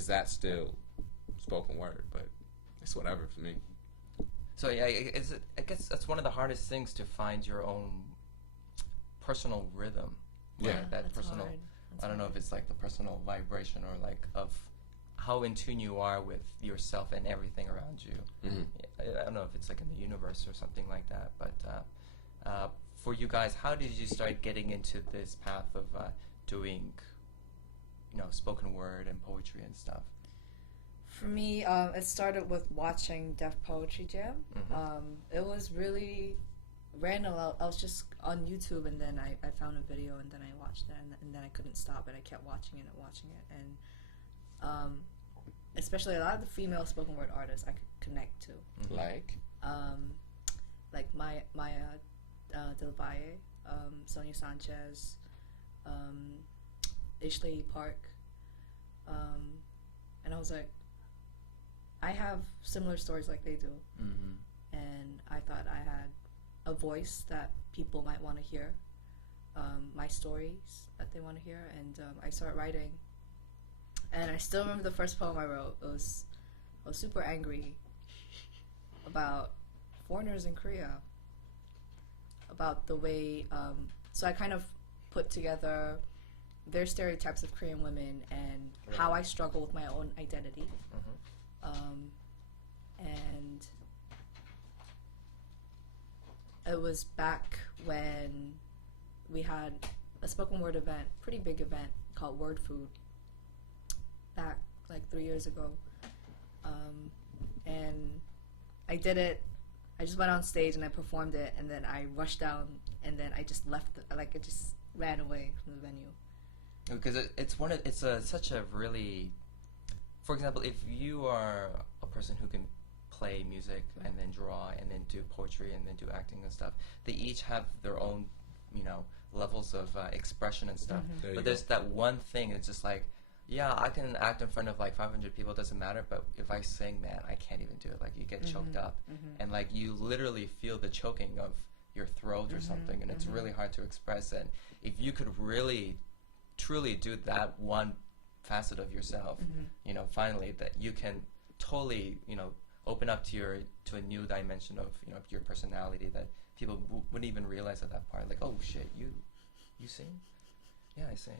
is that still spoken word? But it's whatever for me. So yeah, I guess that's one of the hardest things, to find your own personal rhythm. Yeah, that personal. I don't know if it's like the personal vibration, or like of how in tune you are with yourself and everything around you. I don't know if it's like in the universe or something like that. But for you guys, how did you start getting into this path of doing, spoken word and poetry and stuff? For me, it started with watching Def Poetry Jam. It was really random. I was just on YouTube, and then I found a video, and then I watched it, and then I couldn't stop it. I kept watching it and watching it, and especially a lot of the female spoken word artists I could connect to. Like Maya Del Valle, Sonia Sanchez, Ishley Park, and I was like, I have similar stories like they do, and I thought I had a voice that people might want to hear, my stories that they want to hear, and I started writing. And I still remember the first poem I wrote. I was super angry about foreigners in Korea, about the way, so I kind of put together their stereotypes of Korean women and how I struggle with my own identity. And it was back when we had a spoken word event, pretty big event, called Word Food, back like 3 years ago. And I did it. I just went on stage and I performed it, and then I rushed down, and then I just left, I just ran away from the venue. Because it's such a really, for example, if you are a person who can play music and then draw and then do poetry and then do acting and stuff, they each have their own, levels of expression and stuff. But there's that one thing, it's just like, yeah, I can act in front of like 500 people, it doesn't matter, but if I sing, man, I can't even do it. Like, you get choked up, and like you literally feel the choking of your throat or something, and it's really hard to express. And if you could really truly do that one facet of yourself, finally, that you can totally, open up to a new dimension of, your personality that people wouldn't even realize at that part. Like, oh shit, you sing? Yeah, I sing.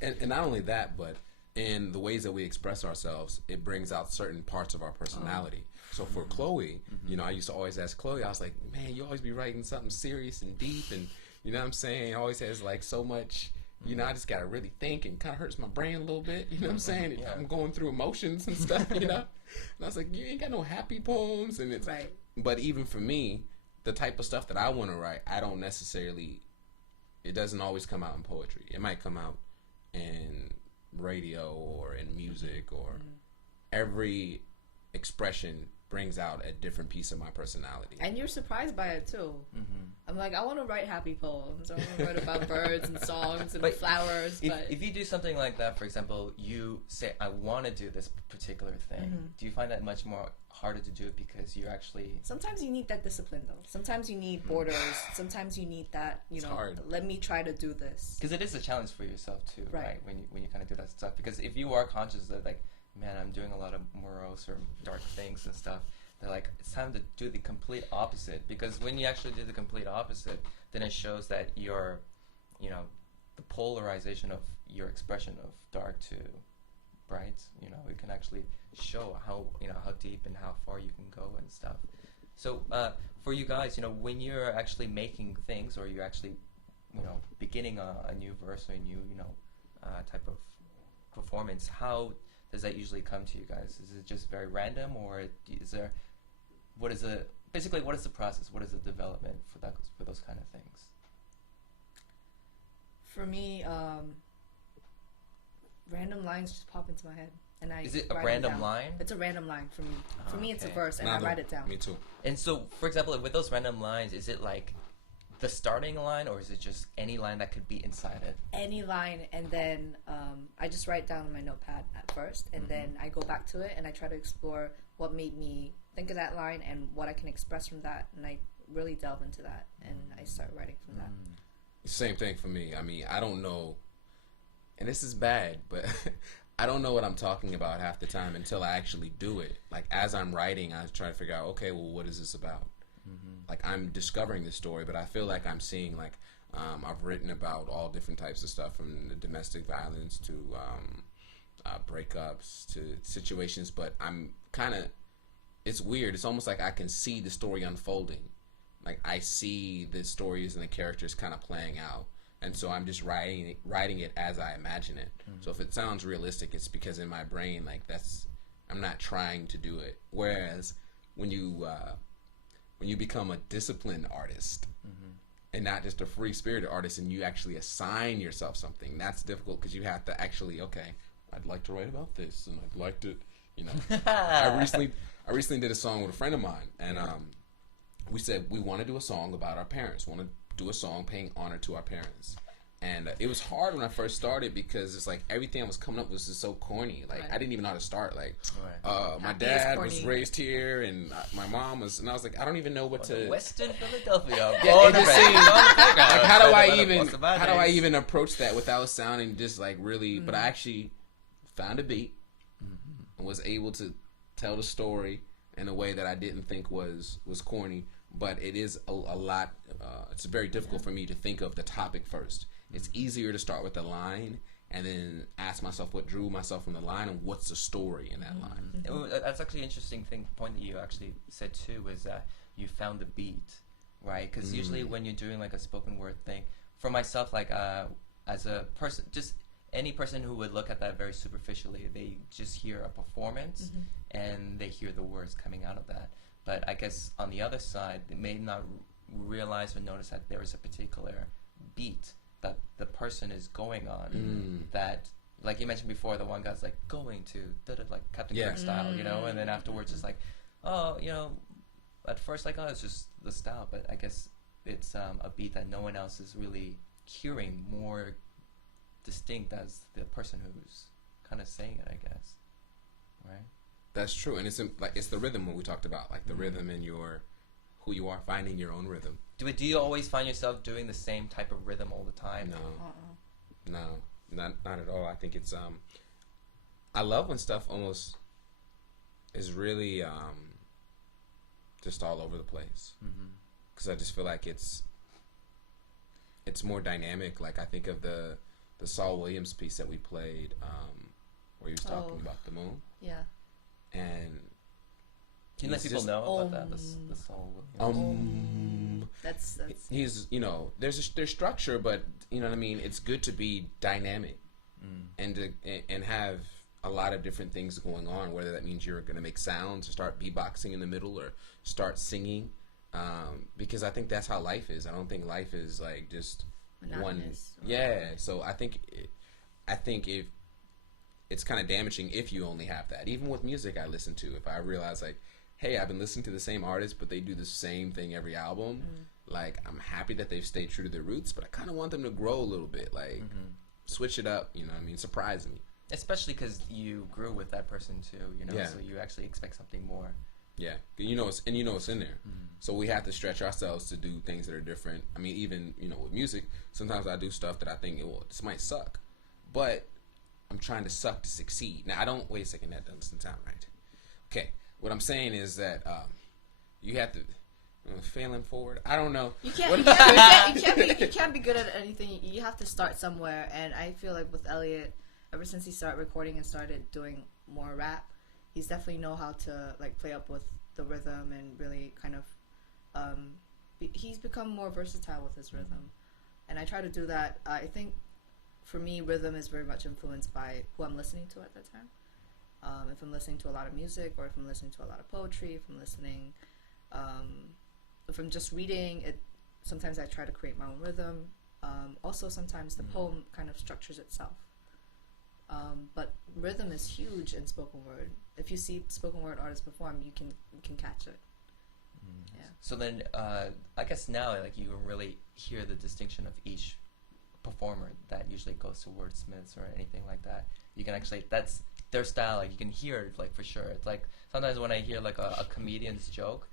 And not only that, but in the ways that we express ourselves, it brings out certain parts of our personality. So for Chloe, I used to always ask Chloe, I was like, man, you always be writing something serious and deep, and you know what I'm saying? It always has like so much. I just gotta really think, and kind of hurts my brain a little bit. You know what I'm saying? I'm going through emotions and stuff. And I was like, you ain't got no happy poems, and it's right. But even for me, the type of stuff that I want to write, I don't necessarily. It doesn't always come out in poetry. It might come out in radio or in music, or every expression brings out a different piece of my personality. And you're surprised by it too. I'm like, I want to write happy poems. I want to write about birds and songs and flowers. If you do something like that, for example, you say, I want to do this particular thing, do you find that much more harder to do it because you actually... Sometimes you need that discipline though. Sometimes you need borders. Sometimes you need that, let me try to do this. Because it is a challenge for yourself too, right? When you kind of do that stuff. Because if you are conscious that, like, man, I'm doing a lot of morose or dark things and stuff, they're like, it's time to do the complete opposite. Because when you actually do the complete opposite, then it shows that your, the polarization of your expression of dark to bright, it can actually show how, how deep and how far you can go and stuff. So for you guys, when you're actually making things, or you're actually, beginning a new verse or a new, type of performance, how does that usually come to you guys? Is it just very random, or is there, what is the process? What is the development for those kind of things? For me, random lines just pop into my head, and I. Is it a random line? It's a random line for me. For me, it's a verse, and I write it down. Me too. And so, for example, with those random lines, is it like the starting line, or is it just any line that could be inside it? Any line, and then I just write down on my notepad at first, and then I go back to it, and I try to explore what made me think of that line and what I can express from that, and I really delve into that, and I start writing from that. Same thing for me. I mean, I don't know, and this is bad, but I don't know what I'm talking about half the time until I actually do it. Like, as I'm writing, I try to figure out, okay, well, what is this about? Like, I'm discovering the story, but I feel like I'm seeing, like, I've written about all different types of stuff, from the domestic violence to breakups to situations, but I'm kind of, it's weird. It's almost like I can see the story unfolding. Like, I see the stories and the characters kind of playing out. And so I'm just writing it as I imagine it. So if it sounds realistic, it's because in my brain, like, I'm not trying to do it. Whereas when you become a disciplined artist and not just a free-spirited artist, and you actually assign yourself something, that's difficult, because you have to actually, okay, I'd like to write about this, and I'd like to, I recently did a song with a friend of mine, and we said we want to do a song about our parents, want to do a song paying honor to our parents. And it was hard when I first started, because it's like everything I was coming up with was just so corny. Like, I didn't even know how to start. Like, my dad was raised here, and my mom was, and I was like, I don't even know what to. Western Philadelphia. It just seemed like, how do I even approach that without sounding just like really? But I actually found a beat and was able to tell the story in a way that I didn't think was corny. But it is a lot. It's very difficult for me to think of the topic first. It's easier to start with the line and then ask myself what drew myself from the line and what's the story in that line. That's actually an interesting point that you actually said too, is that you found the beat, right? Because usually when you're doing like a spoken word thing, for myself, like as a person, just any person who would look at that very superficially, they just hear a performance and they hear the words coming out of that. But I guess on the other side, they may not realize or notice that there is a particular beat that the person is going on, that, like you mentioned before, the one guy's like going to like Captain Kirk style, and then afterwards it's like, at first like, it's just the style, but I guess it's a beat that no one else is really hearing, more distinct as the person who's kind of saying it, I guess, right? That's true, and it's like, it's the rhythm, what we talked about, like the rhythm in who you are, finding your own rhythm. Do you always find yourself doing the same type of rhythm all the time? No, not at all. I think it's I love when stuff almost is really just all over the place, because I just feel like it's more dynamic. Like, I think of the Saul Williams piece that we played, where he was talking about the moon. Yeah. And can you let people know about that? The Saul Williams. That's he's, there's structure, but you know what I mean. It's good to be dynamic and have a lot of different things going on. Whether that means you're going to make sounds, or start beatboxing in the middle, or start singing, because I think that's how life is. I don't think life is like just monotonous. So I think if it's kind of damaging if you only have that. Even with music I listen to, if I realize like, hey, I've been listening to the same artist, but they do the same thing every album. Like, I'm happy that they've stayed true to their roots, but I kind of want them to grow a little bit. Like, switch it up, surprise me. Especially because you grew with that person too, so you actually expect something more. Yeah, it's in there. So we have to stretch ourselves to do things that are different. I mean, even, with music, sometimes I do stuff that I think, this might suck, but I'm trying to suck to succeed. Now, wait a second, that doesn't sound right. Okay. What I'm saying is that you have to failing forward. I don't know. You can't be good at anything. You have to start somewhere. And I feel like with Elliot, ever since he started recording and started doing more rap, he's definitely know how to like play up with the rhythm and really kind of. He's become more versatile with his rhythm, and I try to do that. I think for me, rhythm is very much influenced by who I'm listening to at that time. If I'm listening to a lot of music, or if I'm listening to a lot of poetry, if I'm just reading it, sometimes I try to create my own rhythm. Also, sometimes the poem kind of structures itself. But rhythm is huge in spoken word. If you see spoken word artists perform, you can catch it. Yeah. So then, I guess now, like, you really hear the distinction of each performer that usually goes to Wordsmiths or anything like that. You can actually, that's their style, like, you can hear it, like, for sure. It's like, sometimes when I hear, like, a comedian's joke,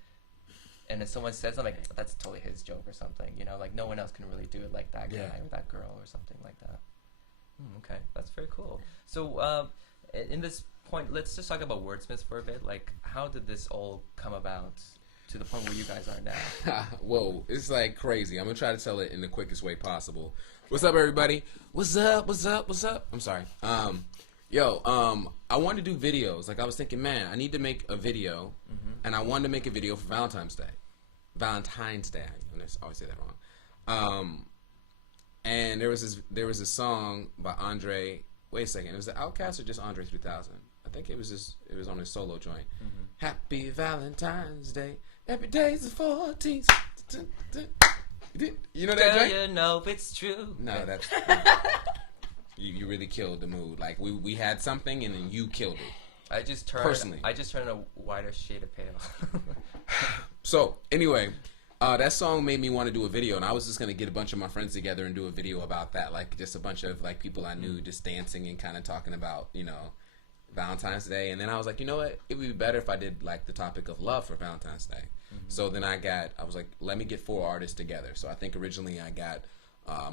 and if someone says something, like, that's totally his joke or something, like, no one else can really do it like that guy or that girl or something like that. Okay, that's very cool. So, in this point, let's just talk about Wordsmiths for a bit. Like, how did this all come about to the point where you guys are now? Whoa, it's like crazy. I'm gonna try to tell it in the quickest way possible. What's up, everybody? What's up? What's up? What's up? I'm sorry. I wanted to do videos. Like, I was thinking, man, I need to make a video, and I wanted to make a video for Valentine's Day. Valentine's Day. I always say that wrong. And there was this song by Andre. Wait a second. It was the Outkast or just Andre 3000? I think it was on his solo joint. Happy Valentine's Day. Every day's the 14th. You know that Girl, joint? you know it's true. No, that's you really killed the mood. Like we had something and then you killed it. I just turned a wider shade of pale. So anyway, that song made me want to do a video, and I was just gonna get a bunch of my friends together and do a video about that, like just a bunch of like people I knew just dancing and kind of talking about, you know, Valentine's Day. And then I was like, you know what, it would be better if I did like the topic of love for Valentine's Day. So then I was like, let me get 4 artists together. So I think originally I got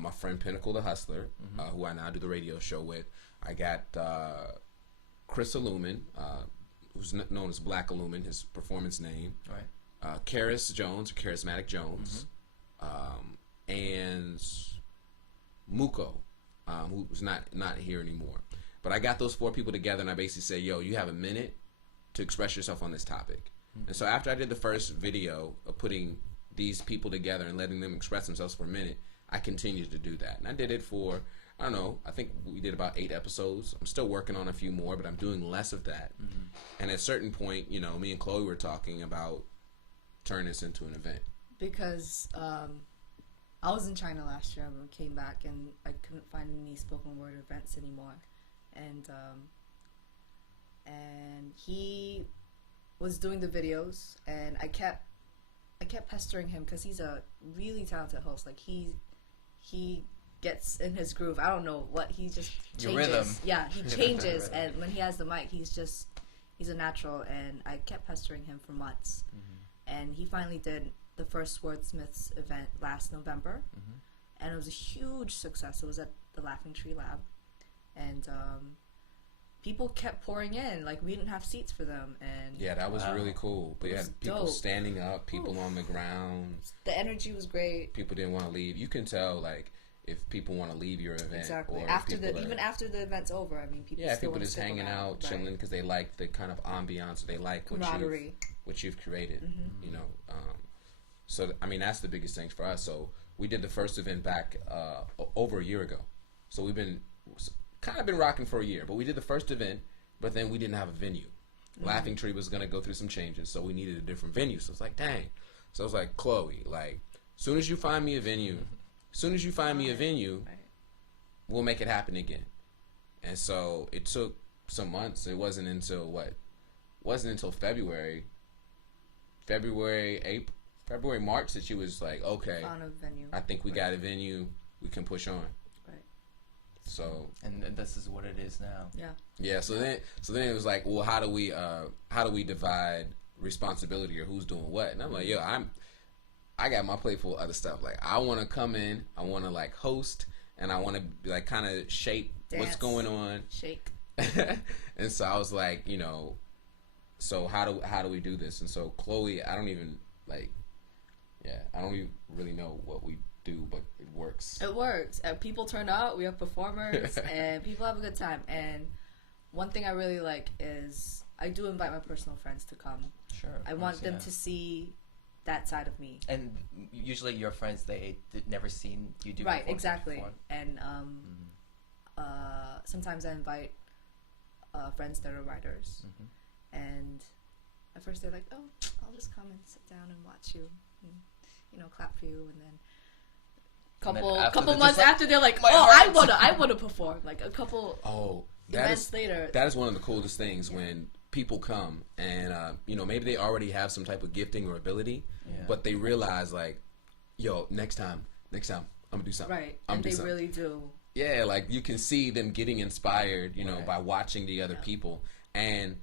my friend Pinnacle the Hustler, who I now do the radio show with. I got Chris Illumin, who's known as Black Illumin, his performance name. Right. Karis Jones, or Charismatic Jones, and Muko, who's not here anymore. But I got those 4 people together, and I basically said, yo, you have a minute to express yourself on this topic. And so after I did the first video of putting these people together and letting them express themselves for a minute, I continued to do that. And I did it for, I don't know, I think we did about 8 episodes. I'm still working on a few more, but I'm doing less of that. And at a certain point, you know, me and Chloe were talking about turning this into an event. Because I was in China last year and came back, and I couldn't find any spoken word events anymore. And he was doing the videos, and I kept pestering him because he's a really talented host. Like he gets in his groove. I don't know what, he just changes. Your rhythm. Yeah, he changes, and when he has the mic, he's a natural. And I kept pestering him for months, and he finally did the first Wordsmiths event last November, and it was a huge success. It was at the Laughing Tree Lab, and people kept pouring in. Like, we didn't have seats for them, and yeah, that was really cool. But you had people dope. standing up, people on the ground. The energy was great. People didn't want to leave. You can tell, like, if people want to leave your event. Exactly. Or even after the event's over, I mean, people. Yeah, still people just hanging out, right. chilling because they like the kind of ambiance. They like what you've created. You know. So I mean, that's the biggest thing for us. So we did the first event back over a year ago. So we've been kind of been rocking for a year, but we did the first event, but then we didn't have a venue. Laughing Tree was going to go through some changes, so we needed a different venue. So it's like, dang. So I was like, Chloe, like, soon as you find me a venue, we'll make it happen again. And so it took some months. It wasn't until February, March that she was like, okay, found a venue. I think we got a venue. We can push on. So and this is what it is now. Yeah. So then it was like, well, how do we divide responsibility, or who's doing what? And I'm like, yo, I got my plate full of other stuff. Like, I want to come in, I want to like host, and I want to like kind of shape what's going on. Shake. And so I was like, you know, so how do we do this? And so Chloe, I don't even really know what we do, but it works. It works. People turn out, we have performers, and people have a good time. And one thing I really like is I do invite my personal friends to come. Sure. I want them to see that side of me. And usually your friends, they never seen you do right, exactly. Before. And sometimes I invite friends that are writers, and at first they're like, oh, I'll just come and sit down and watch you, and, you know, clap for you, and then couple months after, they're like, I wanna perform. Like a couple events later. That is one of the coolest things when people come and you know, maybe they already have some type of gifting or ability, but they realize like, yo, next time I'm gonna do something. Right, and they really do. Yeah, like you can see them getting inspired, you know, by watching the other people. And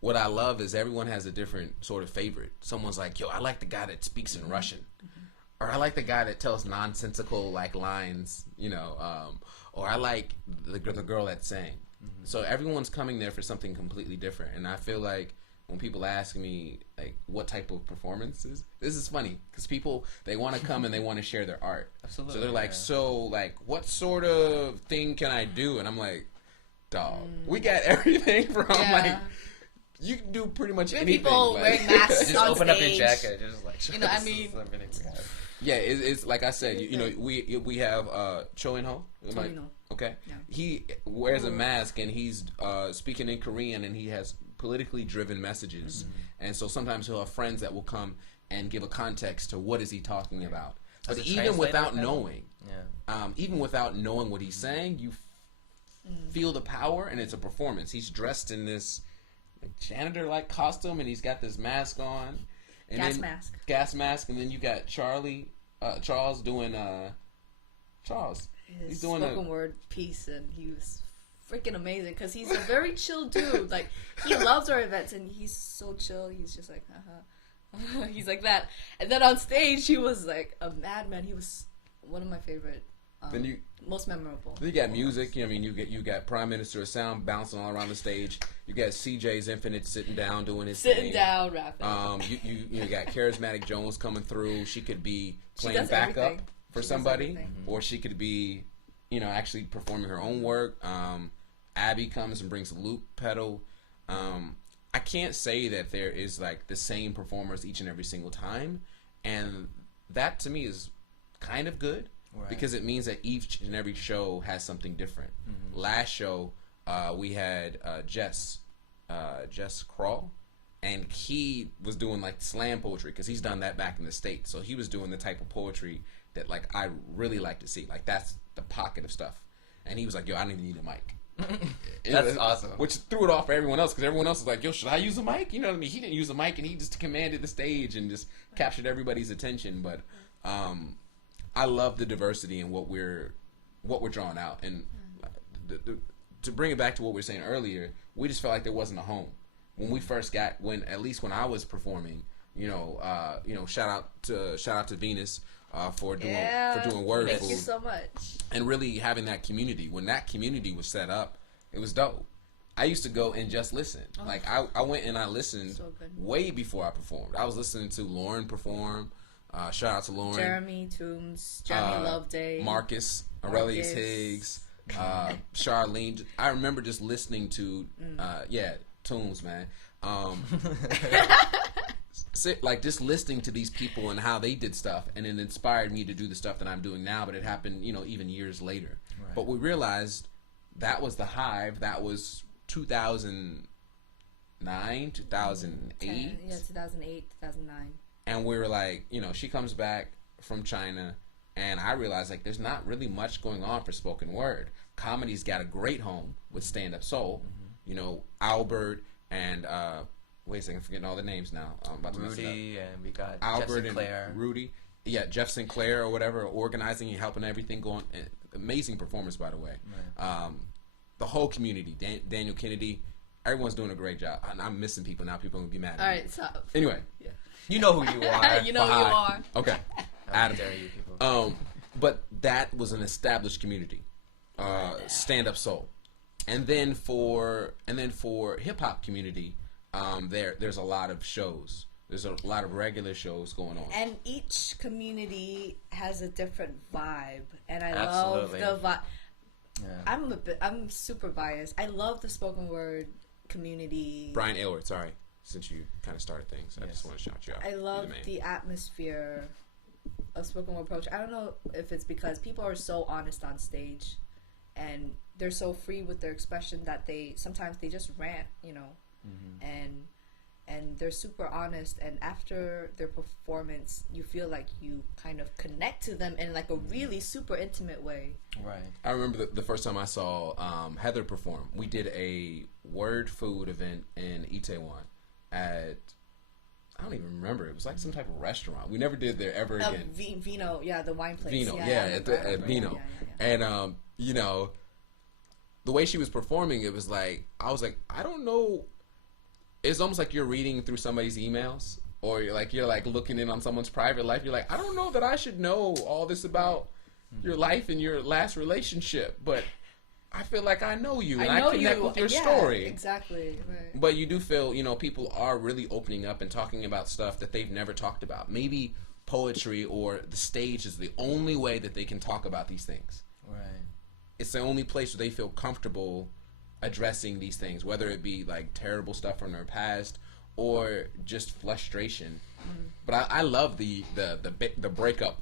what I love is everyone has a different sort of favorite. Someone's like, yo, I like the guy that speaks in Russian. Or I like the guy that tells nonsensical like lines, you know, or I like the girl that sang. So everyone's coming there for something completely different. And I feel like when people ask me like what type of performances, this is funny because people, they want to come and they want to share their art. Absolutely. So they're like, so like what sort of thing can I do? And I'm like, dog, we got everything from like, you can do pretty much anything. People like, wearing masks just on open stage. up your jacket, just like You know, I mean, everything we have. Yeah, it's like I said, you know, we have Cho In-ho. Okay, Yeah. he wears a mask and he's speaking in Korean and he has politically driven messages, and so sometimes he'll have friends that will come and give a context to what is he talking about. But even without knowing, even without knowing what he's saying, you feel the power, and it's a performance. He's dressed in this like, janitor-like costume, and he's got this mask on. And gas mask, and then you got Charles doing his spoken word piece, and he was freaking amazing because he's a very chill dude. Like, he loves our events, and he's so chill. He's just like, he's like that. And then on stage, he was like a madman. He was one of my favorite. Most memorable. Then you got music. I mean, you got Prime Minister of Sound bouncing all around the stage. You got CJ's Infinite sitting down doing his thing. Down rapping. You got Charismatic Jones coming through. She could be playing backup for somebody, or she could be, you know, actually performing her own work. Abby comes and brings a loop pedal. I can't say that there is like the same performers each and every single time, and that to me is kind of good. Right. Because it means that each and every show has something different. Last show, we had Jess Crawl, and he was doing like slam poetry because he's done that back in the States. So he was doing the type of poetry that like I really like to see. Like that's the pocket of stuff. And he was like, "Yo, I don't even need a mic." That's awesome. Which threw it off for everyone else because everyone else was like, "Yo, should I use a mic?" You know what I mean? He didn't use a mic, and he just commanded the stage and just captured everybody's attention. But I love the diversity in what we're drawing out, and to bring it back to what we were saying earlier, we just felt like there wasn't a home when we first got when I was performing. Shout out to Venus for doing word Thank food. you so much. And really having that community. When that community was set up, it was dope. I used to go and just listen. Like I went and I listened way before I performed. I was listening to Lauren perform. Shout out to Lauren. Jeremy Toombs, Jeremy Loveday. Marcus Aurelius Higgs, Charlene. I remember just listening to, Toombs, man. Like just listening to these people and how they did stuff, and it inspired me to do the stuff that I'm doing now, but it happened, even years later. Right. But we realized that was the Hive. That was 2009, 2008. 2008, 2009. And we were like, she comes back from China, and I realized, like, there's not really much going on for spoken word. Comedy's got a great home with stand-up soul. Albert and, wait a second, I'm forgetting all the names now. I'm about to mess it up. Rudy, and we got Albert Jeff Sinclair. And Rudy. Yeah, Jeff Sinclair or whatever, organizing and helping everything going. Amazing performance, by the way. Right. The whole community, Daniel Kennedy, everyone's doing a great job. I'm missing people now. People are going to be mad at me. All right, stop. Anyway. Yeah. You know who you are. You know who you are. Okay. Adam. Dare you people. But that was an established community. Stand-up soul. And then for hip hop community, there's a lot of shows. There's a lot of regular shows going on. And each community has a different vibe, and I Absolutely. love the vibe. Yeah. I'm super biased. I love the spoken word community. Brian Aylward, sorry, since you kind of started things, I just want to shout you out. I love the atmosphere of spoken word poetry. I don't know if it's because people are so honest on stage, and they're so free with their expression that sometimes they just rant, and they're super honest, and after their performance you feel like you kind of connect to them in like a really super intimate way. Right. I remember the first time I saw Heather perform. We did a word food event in Itaewon at, I don't even remember. It was like some type of restaurant. We never did there ever again. Vino, the wine place. Vino, at Vino. And the way she was performing, it was like, I was like, I don't know. It's almost like you're reading through somebody's emails, or you're like looking in on someone's private life. You're like, I don't know that I should know all this about your life and your last relationship, but I feel like I know you, and I know I connect you. with your Yeah, story. Exactly. Right. But you do feel, people are really opening up and talking about stuff that they've never talked about. Maybe poetry or the stage is the only way that they can talk about these things. Right. It's the only place where they feel comfortable addressing these things, whether it be like terrible stuff from their past or just frustration. But I love the breakup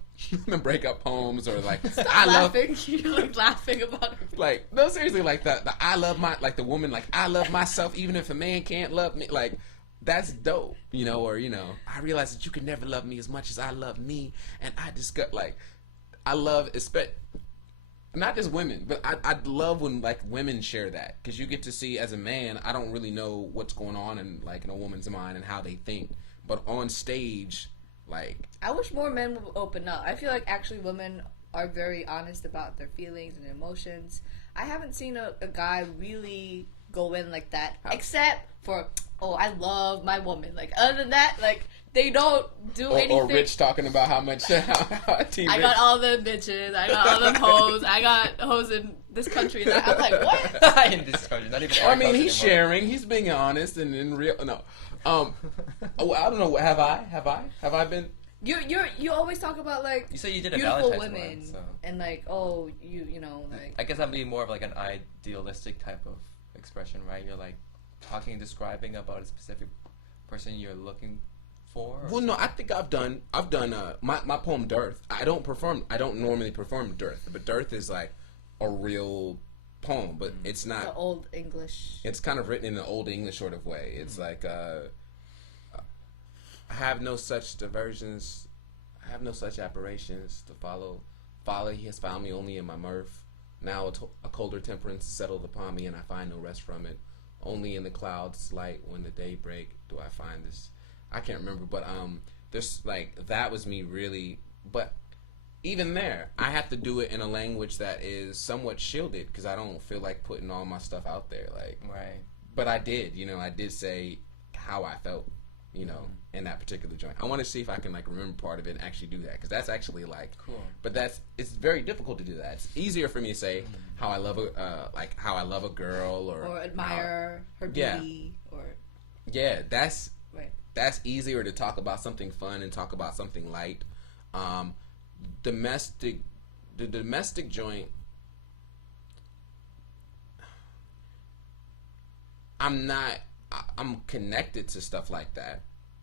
the breakup poems, or like Stop I laughing. love You're like laughing about it. like no, seriously, like the I love my, like the woman, like I love myself even if a man can't love me, like that's dope, or I realize that you can never love me as much as I love me, and I discuss, like I love not just women, but I love when like women share that, because you get to see, as a man, I don't really know what's going on in a woman's mind and how they think, but on stage, like I wish more men would open up. I feel like actually women are very honest about their feelings and emotions. I haven't seen a guy really go in like that, except for, I love my woman. Like, other than that, like, they don't do anything. Or Rich talking about how much I got all them bitches, I got all them hoes, I got hoes in this country. And I'm like, what? In this country, not even. I mean, he's sharing, he's being honest and in real. No, I don't know. Have I been? You always talk about like you said you did a beautiful Valentine's women one, so. and like you know like. I guess I'm being more of like an idealistic type of expression, right? You're like describing about a specific person you're looking for. Well, no, I think I've done my poem Dearth. I don't normally perform Dearth, but Dearth is like a real poem, but it's not the old English. It's kind of written in an old English sort of way. It's like I have no such diversions, I have no such aberrations to follow. Folly, he has found me only in my mirth. Now a colder temperance settled upon me, and I find no rest from it. Only in the clouds light when the day break do I find this. I can't remember, but there's like, that was me really. But even there, I have to do it in a language that is somewhat shielded, because I don't feel like putting all my stuff out there. Like, right. But I did say how I felt, in that particular joint. I want to see if I can like remember part of it and actually do that, because that's actually like cool. But it's very difficult to do that. It's easier for me to say how I love a girl, or admire her beauty, that's right. That's easier to talk about something fun and talk about something light. The domestic joint, I'm connected to stuff like that,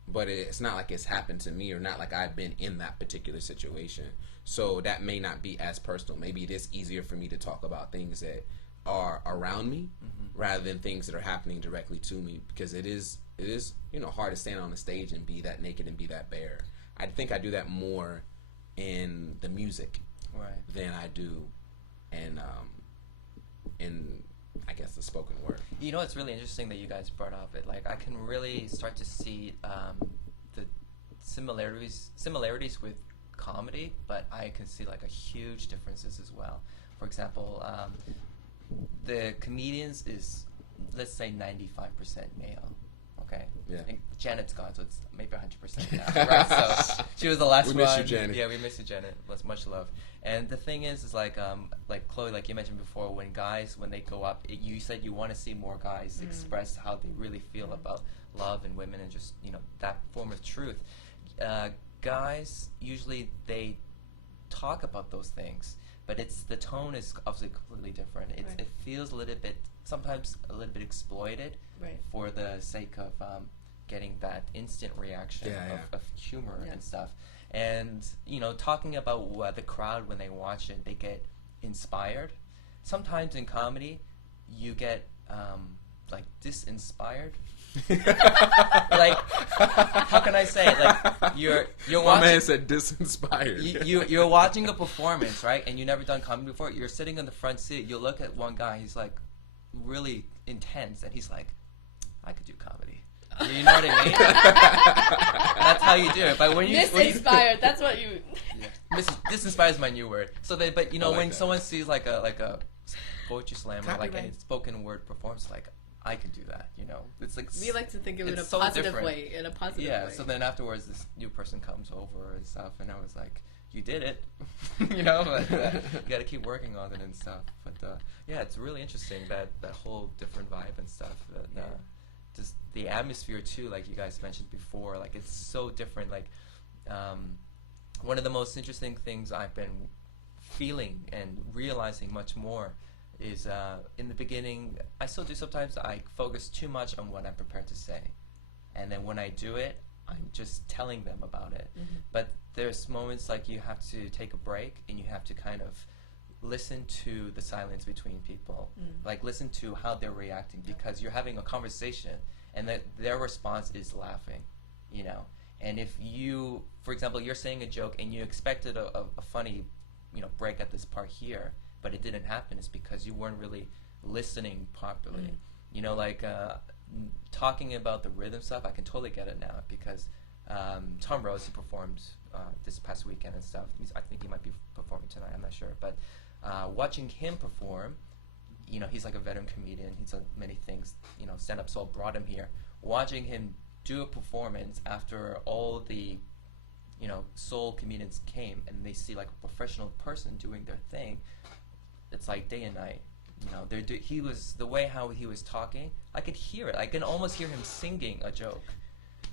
but it's not like it's happened to me, or not like I've been in that particular situation. So that may not be as personal. Maybe it is easier for me to talk about things that are around me, rather than things that are happening directly to me, because it is hard to stand on the stage and be that naked and be that bare. I think I do that more in the music, right, than I do in I guess the spoken word. It's really interesting that you guys brought up it. Like, I can really start to see the similarities with comedy, but I can see like a huge differences as well. For example, the comedians is, let's say, 95% male. Okay. Yeah. And Janet's gone, so it's maybe 100% now. Right. So she was the last one. We miss you, Janet. Yeah, we miss you, Janet. Much love. And the thing is like Chloe, like you mentioned before, when they go up, you said you want to see more guys express how they really feel about love and women, and just that form of truth. Guys usually they talk about those things, but the tone is obviously completely different. It feels sometimes a little bit exploited, right, for the sake of getting that instant reaction of humor and stuff. And talking about the crowd when they watch it, they get inspired. Sometimes in comedy, you get like disinspired. Like, how can I say it? Like, you're watching. My man said disinspired. You're watching a performance, right? And you've never done comedy before. You're sitting in the front seat. You look at one guy. He's like really intense, and he's like, "I could do comedy." You know what I mean? That's how you do it. But when you disinspired, that's what you. Yeah. Disinspired is my new word. So when that. someone sees like a poetry slam or like a spoken word performance, like, I could do that. It's like, we like to think of it in a so positive different way. In a positive way. Yeah. So then afterwards, this new person comes over and stuff, and I was like, you did it, you know, but you got to keep working on it and stuff. But yeah, it's really interesting that whole different vibe and stuff. Just the atmosphere too, like you guys mentioned before, like it's so different. Like one of the most interesting things I've been feeling and realizing much more is in the beginning, I still do sometimes, I focus too much on what I'm prepared to say. And then when I do it, I'm just telling them about it. Mm-hmm. But there's moments like you have to take a break and you have to kind of listen to the silence between people. Like listen to how they're reacting, because you're having a conversation and that their response is laughing, you know. And if you, for example, you're saying a joke and you expected a funny, you know, break at this part here, but it didn't happen, it's because you weren't really listening properly. You know, like talking about the rhythm stuff, I can totally get it now, because Tom Rose, he performed this past weekend and stuff. I think he might be performing tonight, I'm not sure. But watching him perform, you know, he's like a veteran comedian. He's done many things, you know, stand-up soul brought him here. Watching him do a performance after all the, you know, soul comedians came and they see like a professional person doing their thing, it's like day and night. You know, he was, the way how he was talking, I could hear it. I can almost hear him singing a joke.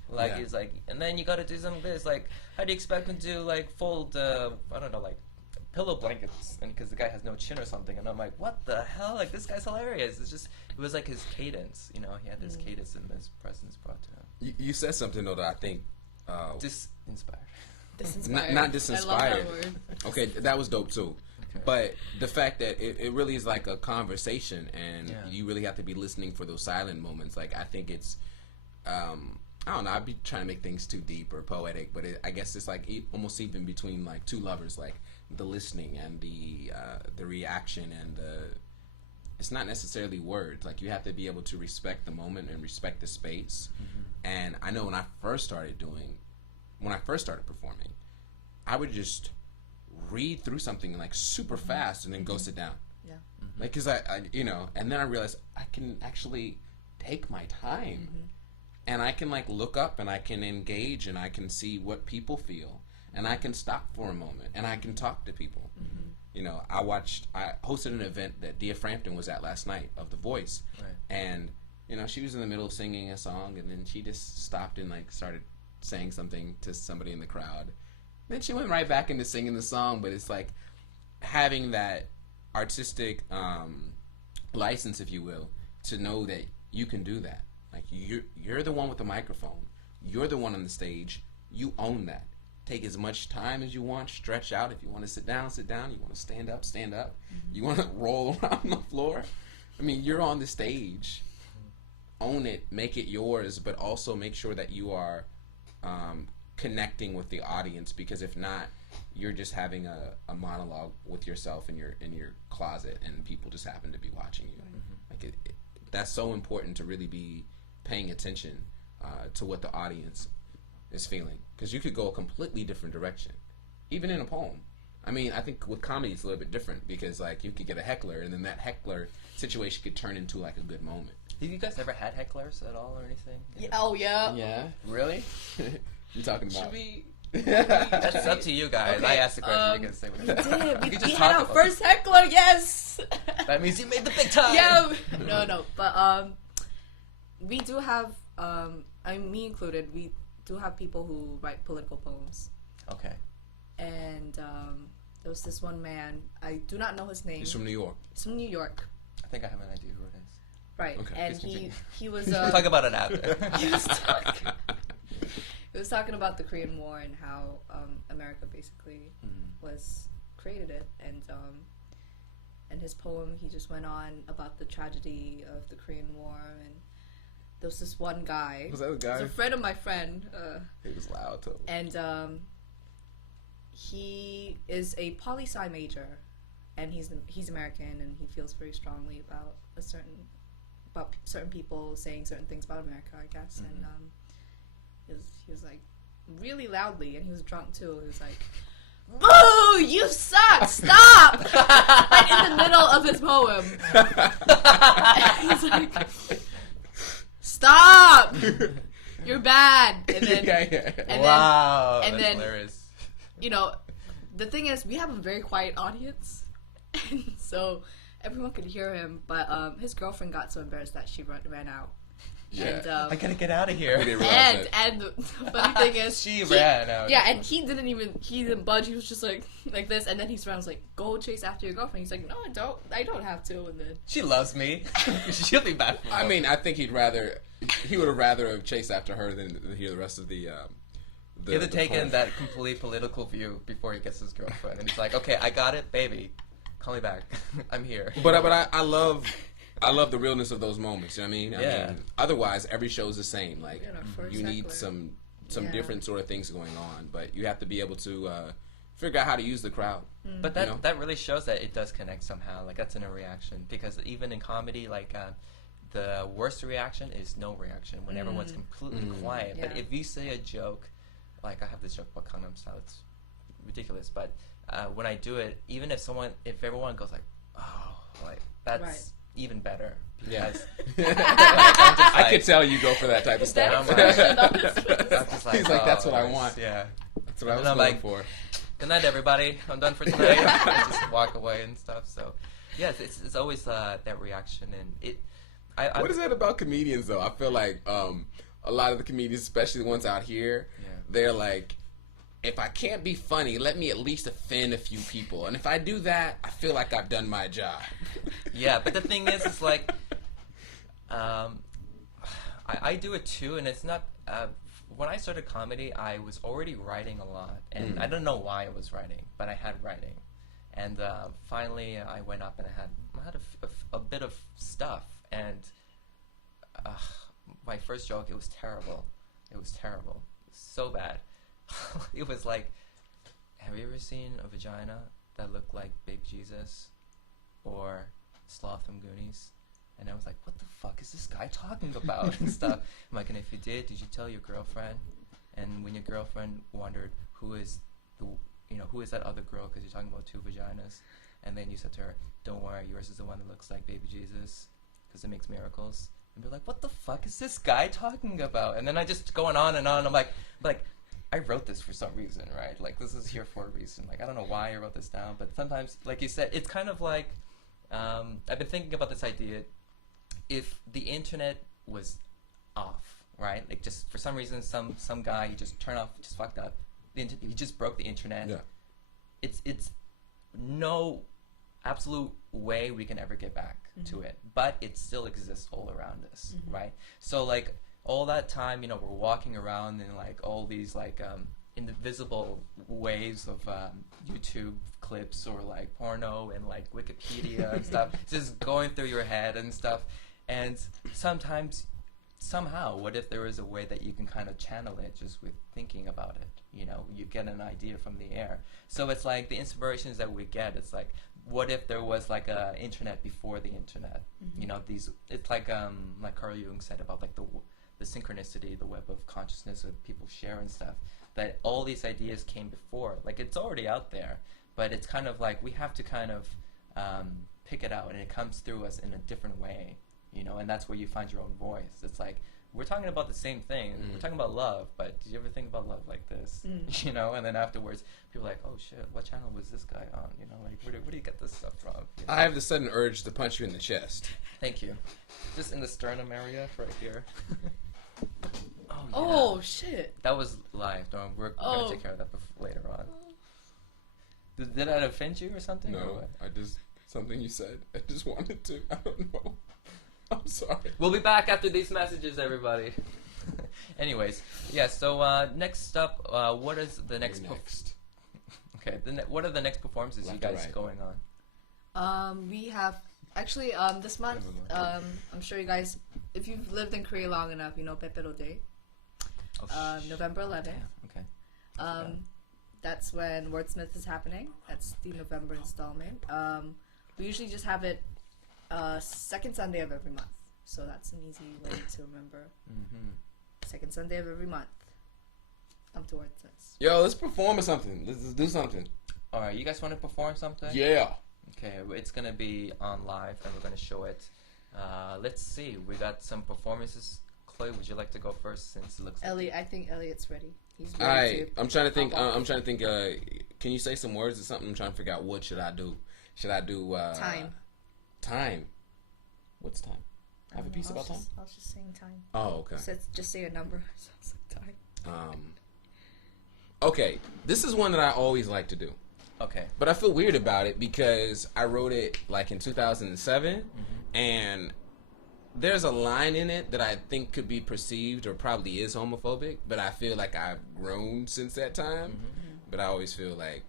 Like, he's like, and then you gotta do something this, like, how do you expect him to, like, fold, I don't know, like, pillow blankets, and because the guy has no chin or something, and I'm like, what the hell? Like, this guy's hilarious. It's just, it was like his cadence, you know, he had this cadence and this presence brought to him. You said something, though, that I think... Disinspired. Not disinspired. I love that word. Okay, that was dope, too. Okay. But the fact that it really is like a conversation, and you really have to be listening for those silent moments. Like, I think it's, I don't know, I'd be trying to make things too deep or poetic, but I guess it's like almost even between like two lovers, like the listening and the reaction and it's not necessarily words. Like, you have to be able to respect the moment and respect the space. And I know when I first started performing, I would just read through something like super fast and then go sit down. Yeah. Like, cause I you know, and then I realized I can actually take my time and I can like look up and I can engage and I can see what people feel and I can stop for a moment and I can talk to people. You know, I hosted an event that Dia Frampton was at last night of The Voice. Right. And, you know, she was in the middle of singing a song and then she just stopped and like started saying something to somebody in the crowd. Then she went right back into singing the song, but it's like having that artistic license, if you will, to know that you can do that. Like, you're the one with the microphone. You're the one on the stage. You own that. Take as much time as you want. Stretch out. If you want to sit down, sit down. You want to stand up, stand up. You want to roll around the floor. I mean, you're on the stage. Own it. Make it yours, but also make sure that you are connecting with the audience, because if not, you're just having a monologue with yourself in your closet and people just happen to be watching you. Like that's so important to really be paying attention to what the audience is feeling, because you could go a completely different direction even in a poem. I mean, I think with comedy it's a little bit different, because like you could get a heckler and then that heckler situation could turn into like a good moment. Have you guys ever had hecklers at all or anything? Yeah. Oh yeah. Yeah. Really? You talking about? Should we? That's up to you guys. Okay. I asked the question. You can say whatever. We had our first heckler. Yes. That means you made the big time. Yeah. No. But we do have. Me included. We do have people who write political poems. Okay. And there was this one man. I do not know his name. He's from New York. He's from New York. I think I have an idea who it is. Right. Okay. And he was. We'll talk about it after. He was talking about the Korean War and how America basically created it, and his poem, he just went on about the tragedy of the Korean War, and there was this one guy. Was that a guy? He was a friend of my friend. He was loud too. And he is a poli-sci major, and he's American, and he feels very strongly about certain people saying certain things about America, I guess, and he was like really loudly, and he was drunk too. He was like, "Boo! You suck! Stop!" Like in the middle of his poem. He's like, "Stop! You're bad!" And then, wow, and that's then, hilarious. You know, the thing is, we have a very quiet audience, and so everyone could hear him. But his girlfriend got so embarrassed that she ran out. Yeah. And, I gotta get out of here. and the funny thing is, she ran out. Yeah, and he didn't budge. He was just like this, and then he's around like, go chase after your girlfriend. He's like, no, I don't have to. And then she loves me. She'll be back. I mean, I think he would have rather have chased after her than hear the rest of the. He would have taken that complete political view before he gets his girlfriend, and he's like, okay, I got it, baby, call me back. I'm here. But I love the realness of those moments. You know what I mean? I mean, otherwise every show's the same. Like you need some different sort of things going on, but you have to be able to figure out how to use the crowd. But that really shows that it does connect somehow. Like that's in a reaction, because even in comedy, like the worst reaction is no reaction when everyone's completely quiet. Yeah. But if you say a joke, like I have this joke about Gangnam Style, it's ridiculous. But when I do it, even if everyone goes like, oh, like that's even better. Because I could tell you go for that type of stuff. He's like, that's what I want. Yeah, that's what I was going for. Good night, everybody. I'm done for tonight. I just walk away and stuff. So, yeah, it's always that reaction, and it. What is that about comedians though? I feel like a lot of the comedians, especially the ones out here, they're like, if I can't be funny, let me at least offend a few people. And if I do that, I feel like I've done my job. Yeah, but the thing is, it's like, I do it too, and it's not, when I started comedy, I was already writing a lot. And I don't know why I was writing, but I had writing. And finally, I went up and I had a bit of stuff. And my first joke, it was terrible. It was terrible. So bad. It was like, have you ever seen a vagina that looked like Baby Jesus or Sloth from Goonies? And I was like, what the fuck is this guy talking about and stuff? I'm like, and if you did you tell your girlfriend? And when your girlfriend wondered who is that other girl, because you're talking about two vaginas, and then you said to her, don't worry, yours is the one that looks like Baby Jesus because it makes miracles. And they're like, what the fuck is this guy talking about? And then I just going on and on. I'm like, I wrote this for some reason, right? Like, this is here for a reason. Like, I don't know why I wrote this down, but sometimes, like you said, it's kind of like, I've been thinking about this idea. If the internet was off, right? Like, just for some reason, some guy, he just turned off, just fucked up. He just broke the internet. Yeah. It's no absolute way we can ever get back to it, but it still exists all around us, right? So, like, all that time, we're walking around in like all these like invisible waves of YouTube clips or like porno and like Wikipedia and stuff, just going through your head and stuff. And sometimes, somehow, what if there was a way that you can kind of channel it just with thinking about it? You get an idea from the air. So it's like the inspirations that we get. It's like, what if there was like a internet before the internet? It's like Carl Jung said about like the synchronicity, the web of consciousness that people share and stuff, that all these ideas came before. Like, it's already out there, but it's kind of like we have to kind of pick it out, and it comes through us in a different way, and that's where you find your own voice. It's like, we're talking about the same thing. We're talking about love, but did you ever think about love like this? And then afterwards, people are like, oh shit, what channel was this guy on? Like, where do you get this stuff from? I have the sudden urge to punch you in the chest. Thank you. Just in the sternum area, right here. Oh shit! That was live. We're gonna take care of that later on. Did that offend you or something? No, something you said. I just wanted to. I don't know. I'm sorry. We'll be back after these messages, everybody. Anyways, yeah. So next up, what is the next? Okay. What are the next performances you guys going on? We have actually this month. I'm sure you guys, if you've lived in Korea long enough, Pepero Day. November 11th. Yeah, okay. That's when Wordsmith is happening. That's the November installment. We usually just have it second Sunday of every month. So that's an easy way to remember. Second Sunday of every month. Come to Wordsmiths. Yo, let's perform or something. Let's do something. All right, you guys want to perform something? Yeah. Okay, it's going to be on live, and we're going to show it. Let's see. We got some performances. Chloe, would you like to go first since it looks I think Elliot's ready. He's All ready right, to I'm trying to think. hop off. I'm trying to think. Can you say some words or something? I'm trying to figure out what should I do. Should I do Time. Time. What's time? I have a piece about time. I was just saying time. Oh, okay. So just say a number. So it's like time. Okay, this is one that I always like to do. Okay. But I feel weird about it because I wrote it like in 2007, and there's a line in it that I think could be perceived or probably is homophobic, but I feel like I've grown since that time. But I always feel like...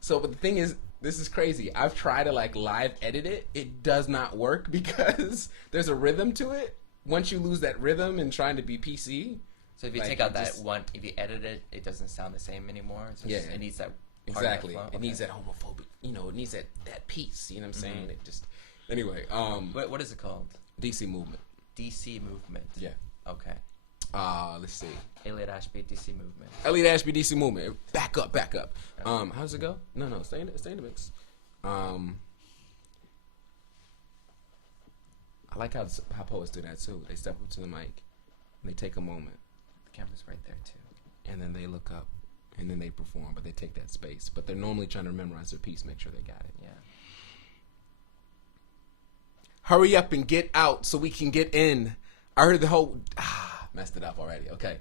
So, but the thing is, this is crazy. I've tried to like live edit it. It does not work because there's a rhythm to it. Once you lose that rhythm and trying to be PC... So if you like, take out it that just- one, if you edit it, it doesn't sound the same anymore. It's just, Yeah. it needs that. Exactly. Part of that It flow. needs that homophobic, it needs that piece, you know what I'm saying? It just... Anyway, What is it called? DC Movement. DC Movement. Yeah. Okay. Let's see. Elliot Ashby, DC Movement. Elliot Ashby, DC Movement. Back up. How does it go? No, stay in the mix. I like how poets do that too. They step up to the mic and they take a moment The camera's right there too. and then they look up and then they perform, but they take that space. But they're normally trying to memorize their piece, make sure they got it. Yeah. Hurry up and get out so we can get in. I heard the whole... messed it up already. Okay.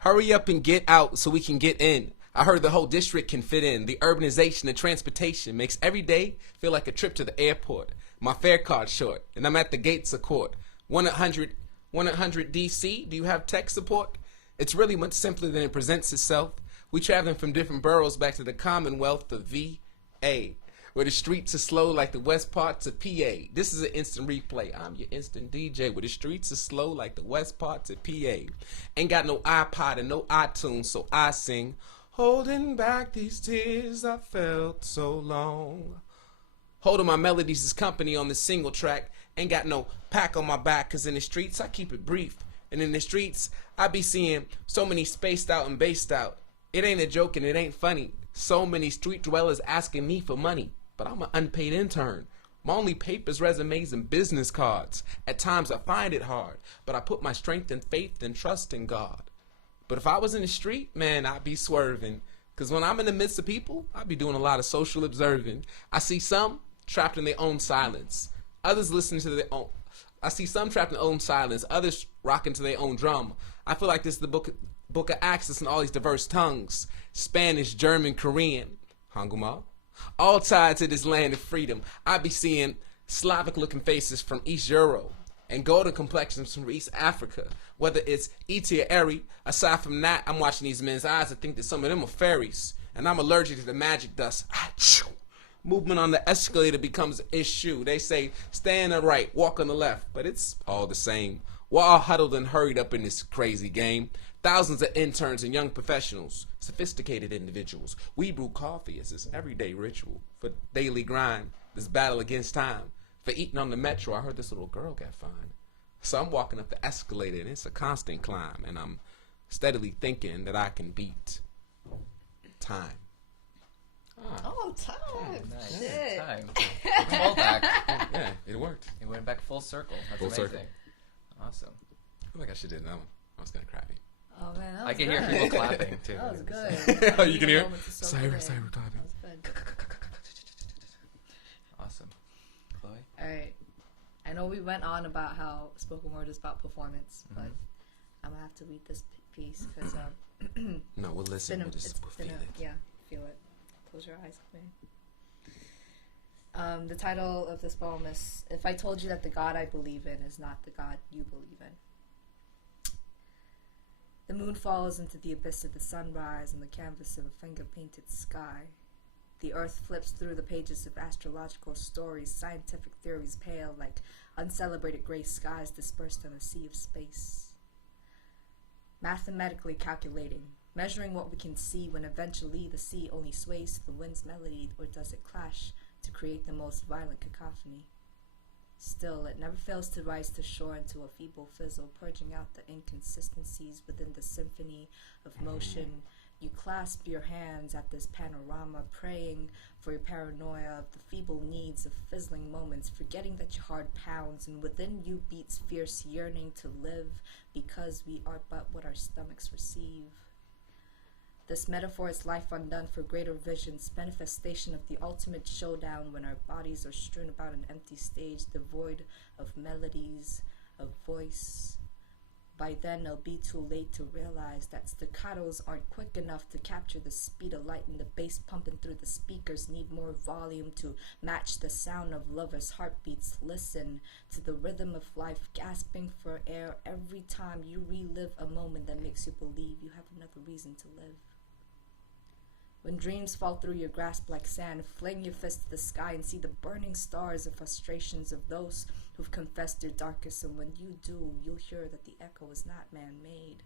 Hurry up and get out so we can get in. I heard the whole district can fit in. The urbanization and transportation makes every day feel like a trip to the airport. My fare card's short, and I'm at the gates of court. 1-800 DC, do you have tech support? It's really much simpler than it presents itself. We traveling from different boroughs back to the Commonwealth of VA, where the streets are slow like the west parts of PA. This is an instant replay. I'm your instant DJ, where the streets are slow like the west parts of PA. Ain't got no iPod and no iTunes, so I sing, holding back these tears I felt so long. Holding my melodies as company on the single track. Ain't got no pack on my back, cause in the streets I keep it brief. And in the streets I be seeing so many spaced out and based out. It ain't a joke and it ain't funny. So many street dwellers asking me for money. But I'm an unpaid intern. My only papers, resumes, and business cards. At times I find it hard, but I put my strength and faith and trust in God. But if I was in the street, man, I'd be swerving. Cause when I'm in the midst of people, I'd be doing a lot of social observing. I see some trapped in their own silence. Others listening to their own... I see some trapped in their own silence. Others rocking to their own drum. I feel like this is the book of Access in all these diverse tongues. Spanish, German, Korean. Hanguma. All tied to this land of freedom. I be seeing Slavic-looking faces from East Europe and golden complexions from East Africa. Whether it's E.T. or Eri, aside from that, I'm watching these men's eyes and think that some of them are fairies. And I'm allergic to the magic dust. Achoo. Movement on the escalator becomes an issue. They say, stay on the right, walk on the left. But it's all the same. We're all huddled and hurried up in this crazy game. Thousands of interns and young professionals, sophisticated individuals. We brew coffee as this everyday ritual for daily grind, this battle against time. For eating on the metro, I heard this little girl got fined. So I'm walking up the escalator and it's a constant climb. And I'm steadily thinking that I can beat time. Oh, time. Nice. Shit. Time. Call back. Yeah, it worked. It went back full circle. That's Full amazing. circle. Awesome. I feel like I should have done that one. I was kind of crappy. Oh man, that was I can good. hear people clapping too. That was good. Oh, you can hear it? Moments is so Cyber good. clapping. That was good. Awesome. Chloe? All right. I know we went on about how spoken word is about performance, but I'm gonna have to read this piece because No, we'll listen. We'll just we'll feel it. yeah, feel it. Close your eyes with me. The title of this poem is "If I Told You That the God I Believe in Is Not the God You Believe in." The moon falls into the abyss of the sunrise on the canvas of a finger-painted sky. The earth flips through the pages of astrological stories, scientific theories pale like uncelebrated gray skies dispersed in a sea of space. Mathematically calculating, measuring what we can see when eventually the sea only sways to the wind's melody, or does it clash to create the most violent cacophony? Still, it never fails to rise to shore into a feeble fizzle, purging out the inconsistencies within the symphony of motion. You clasp your hands at this panorama, praying for your paranoia of the feeble needs of fizzling moments, forgetting that your heart pounds, and within you beats fierce yearning to live, because we are but what our stomachs receive. This metaphor is life undone for greater visions, manifestation of the ultimate showdown when our bodies are strewn about an empty stage, devoid of melodies, of voice. By then, it'll be too late to realize that staccatos aren't quick enough to capture the speed of light, and the bass pumping through the speakers need more volume to match the sound of lovers' heartbeats. Listen to the rhythm of life, gasping for air every time you relive a moment that makes you believe you have another reason to live. When dreams fall through your grasp like sand, fling your fist to the sky and see the burning stars and frustrations of those who've confessed their darkest. And when you do, you'll hear that the echo is not man-made.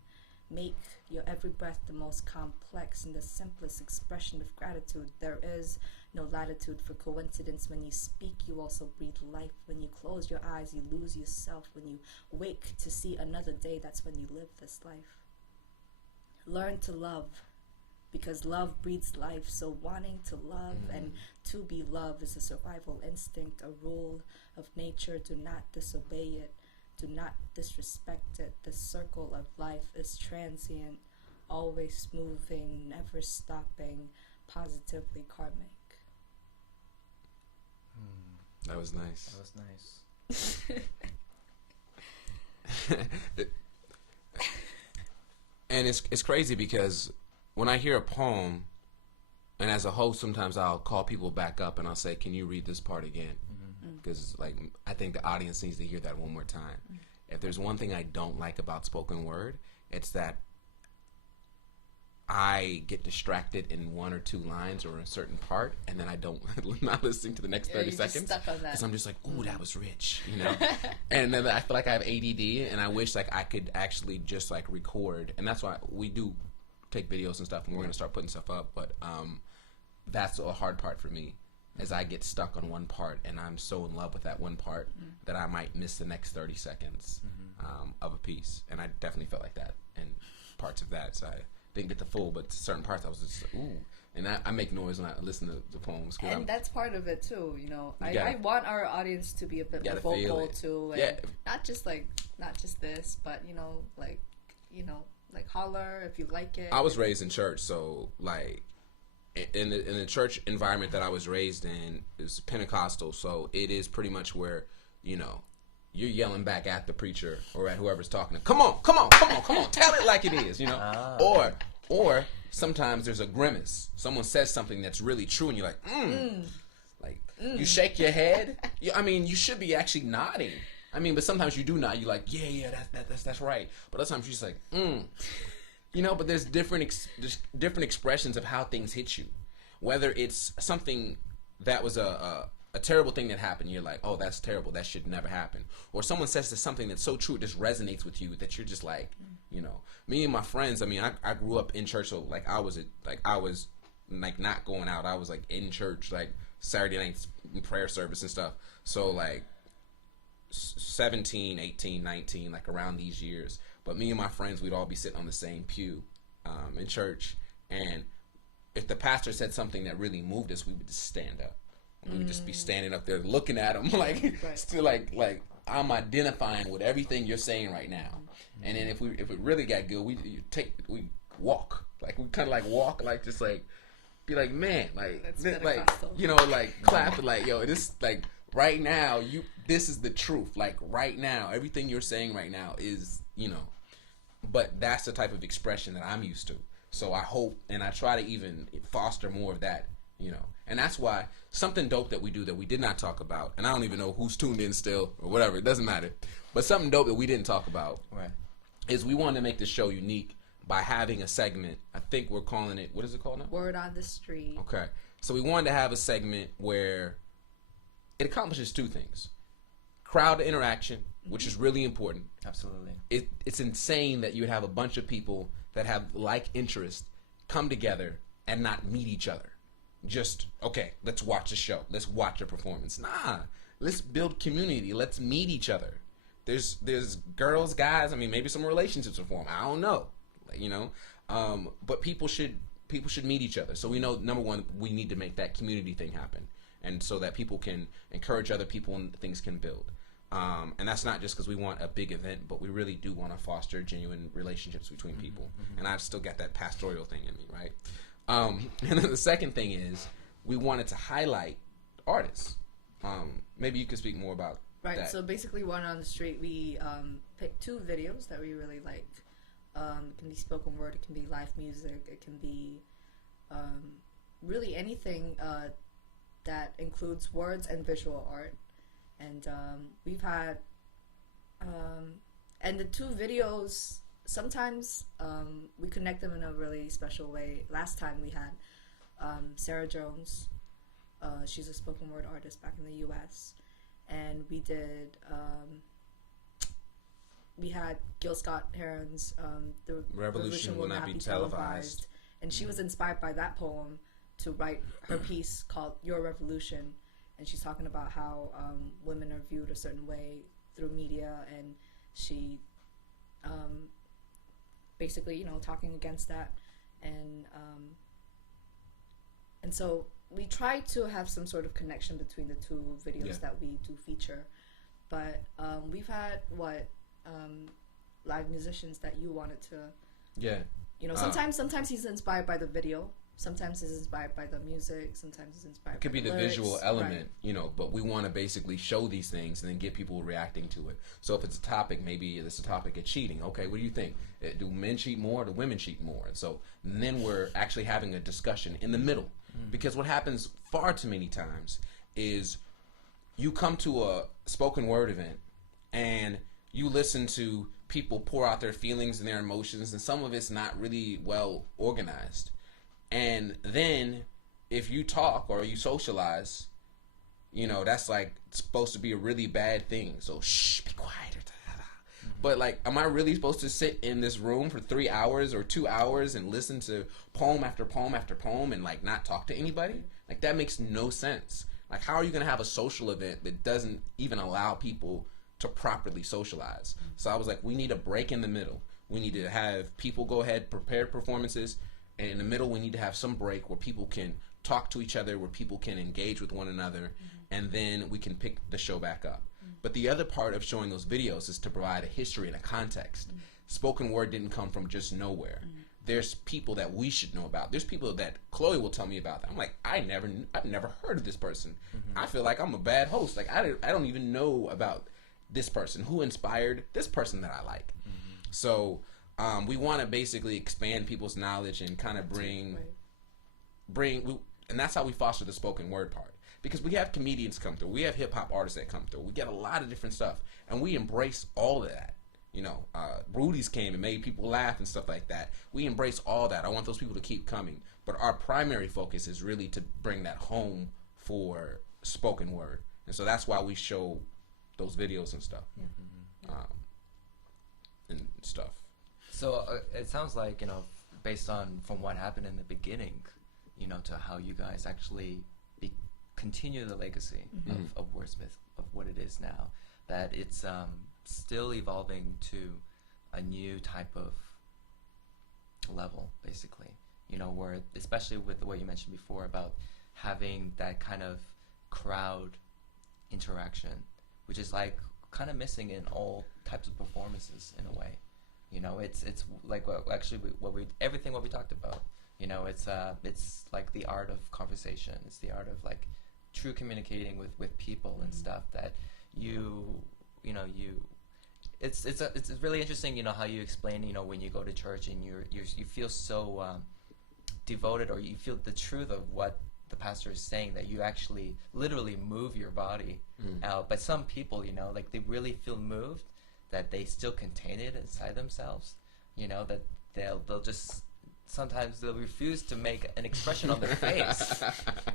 Make your every breath the most complex and the simplest expression of gratitude. There is no latitude for coincidence. When you speak, you also breathe life. When you close your eyes, you lose yourself. When you wake to see another day, that's when you live this life. Learn to love, because love breeds life. So wanting to love and to be loved is a survival instinct, a rule of nature. Do not disobey it. Do not disrespect it. The circle of life is transient, always moving, never stopping, positively karmic. That was nice. That was nice. And it's crazy because when I hear a poem, and as a host, sometimes I'll call people back up and I'll say, "Can you read this part again?" Because like I think the audience needs to hear that one more time. If there's one thing I don't like about spoken word, it's that I get distracted in one or two lines or a certain part, and then I don't not listening to the next 30 seconds because I'm just like, "Ooh, that was rich," you know. And then I feel like I have ADD, and I wish like I could actually just like record, and that's why we do take videos and stuff, and we're gonna start putting stuff up. But that's a hard part for me, is I get stuck on one part, and I'm so in love with that one part that I might miss the next 30 seconds of a piece. And I definitely felt like that in parts of that. So I didn't get the full, but certain parts I was just ooh. And I make noise when I listen to the poems. And that's part of it too, you know. I want our audience to be a bit more vocal too, and not just this, but like holler if you like it. I was raised in church, so like in the church environment that I was raised in is Pentecostal, so it is pretty much where, you know, you're yelling back at the preacher or at whoever's talking. Come on, tell it like it is, you know. Or sometimes there's a grimace. Someone says something that's really true, and you're like, you shake your head. I mean, you should be actually nodding. I mean, but sometimes you do nod. You're like, yeah, that's right. But other times you're just like, you know. But there's different expressions of how things hit you. Whether it's something that was a terrible thing that happened, you're like, oh, that's terrible. That should never happen. Or someone says something that's so true, it just resonates with you that you're just like, you know. Me and my friends. I mean, I grew up in church, so like I was not going out. I was like in church, like Saturday nights prayer service and stuff. So like 17, 18, 19, like around these years. But me and my friends, we'd all be sitting on the same pew in church, and if the pastor said something that really moved us, we would just stand up. We would just be standing up there looking at him like still like I'm identifying with everything you're saying right now. And then if it really got good, we walk, like we kind of like walk, like just like be like, man, like you know, like clap, like yo, this like right now this is the truth, like right now everything you're saying right now is, you know. But that's the type of expression that I'm used to. So I hope and I try to even foster more of that, you know. And that's why something dope that we do that we did not talk about, and I don't even know who's tuned in still or whatever, it doesn't matter. But something dope that we didn't talk about is we wanted to make this show unique by having a segment. I think we're calling it, what is it called now? Word on the Street. Okay. So we wanted to have a segment where it accomplishes two things. Crowd interaction, which is really important. Absolutely. It's insane that you would have a bunch of people that have like interests come together and not meet each other. Just, okay, let's watch a show. Let's watch a performance. Nah, let's build community. Let's meet each other. There's girls, guys. I mean, maybe some relationships will form. I don't know, you know. But people should meet each other. So we know, number one, we need to make that community thing happen, and so that people can encourage other people and things can build. And that's not just because we want a big event, but we really do want to foster genuine relationships between people. And I've still got that pastoral thing in me, right? And then the second thing is we wanted to highlight artists. Maybe you could speak more about that. So basically, One on the Street, we picked 2 videos that we really like. It can be spoken word, it can be live music, it can be really anything that includes words and visual art. And we've had, and the 2 videos, sometimes we connect them in a really special way. Last time we had Sarah Jones. She's a spoken word artist back in the U.S. And we did, we had Gil Scott Heron's The Revolution Will Not Be Televised. And she was inspired by that poem to write her piece called Your Revolution. And she's talking about how women are viewed a certain way through media, and she basically, you know, talking against that. And so we try to have some sort of connection between the 2 videos that we do feature. But we've had live musicians that you wanted to, you know, sometimes he's inspired by the video. Sometimes it's inspired by the music. Sometimes it's inspired. It could be the lyrics, visual element, you know. But we want to basically show these things and then get people reacting to it. So if it's a topic, maybe it's a topic of cheating. Okay, what do you think? Do men cheat more? Or do women cheat more? And then we're actually having a discussion in the middle, because what happens far too many times is you come to a spoken word event and you listen to people pour out their feelings and their emotions, and some of it's not really well organized. And then if you talk or you socialize, you know, that's like supposed to be a really bad thing. So shh, be quiet. But like, am I really supposed to sit in this room for 3 hours or 2 hours and listen to poem after poem after poem and like not talk to anybody? Like, that makes no sense. Like, how are you going to have a social event that doesn't even allow people to properly socialize? So I was like, we need a break in the middle. We need to have people go ahead, prepare performances. And in the middle, we need to have some break where people can talk to each other, where people can engage with one another, and then we can pick the show back up. But the other part of showing those videos is to provide a history and a context. Spoken word didn't come from just nowhere. There's people that we should know about. There's people that Chloe will tell me about. I'm like, I've never heard of this person. I feel like I'm a bad host. Like, I don't even know about this person. Who inspired this person that I like? So we want to basically expand people's knowledge and kind of bring, and that's how we foster the spoken word part. Because we have comedians come through, we have hip hop artists that come through, we get a lot of different stuff, and we embrace all of that. You know, Rudy's came and made people laugh and stuff like that. We embrace all that. I want those people to keep coming, but our primary focus is really to bring that home for spoken word, and so that's why we show those videos and stuff, and stuff. So it sounds like, you know, based on from what happened in the beginning, you know, to how you guys actually continue the legacy of Wordsmith, of what it is now, that it's still evolving to a new type of level, basically. You know, where, especially with what you mentioned before about having that kind of crowd interaction, which is like kind of missing in all types of performances in a way. You know, it's like everything what we talked about. You know, it's like the art of conversation. It's the art of like true communicating with people and stuff that it's really interesting, you know, how you explain, you know, when you go to church and you feel so devoted, or you feel the truth of what the pastor is saying, that you actually literally move your body out. But some people, you know, like they really feel moved that they still contain it inside themselves, you know, that they'll just sometimes they'll refuse to make an expression on their face,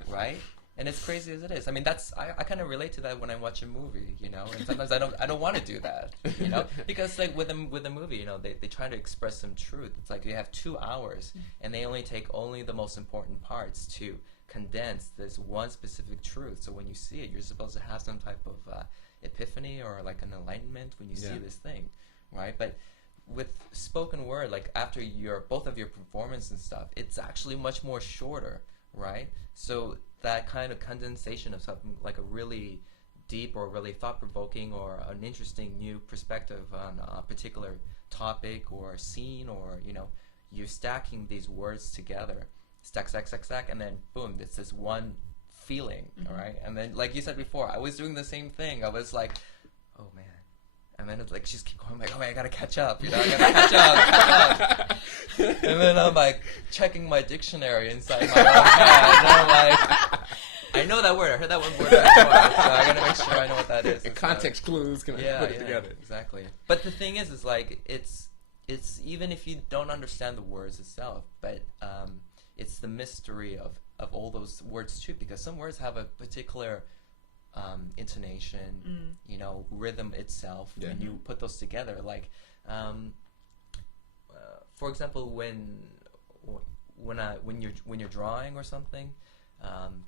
right? And as crazy as it is, I mean, I kind of relate to that when I watch a movie, you know. And sometimes I don't want to do that, you know, because like with a movie, you know, they try to express some truth. It's like you have 2 hours, and they only take the most important parts to condense this one specific truth. So when you see it, you're supposed to have some type of epiphany or like an enlightenment when you see this thing, right? But with spoken word, like after both of your performance and stuff, it's actually much more shorter, right? So that kind of condensation of something like a really deep or really thought-provoking or an interesting new perspective on a particular topic or scene, or you're stacking these words together, stack, and then boom, it's this one feeling. All right, and then like you said before, I was doing the same thing. I was like, oh man. And then it's like, just keep going, like, oh, I gotta catch up, I gotta catch up. And then I'm like, checking my dictionary inside my own head, and I'm like, I know that word, I heard that one word before, so I gotta make sure I know what that is. And context clues can put it together. Exactly. But the thing is like, it's even if you don't understand the words itself, but it's the mystery of all those words too, because some words have a particular intonation, rhythm itself. When you put those together, like for example, when you're drawing or something,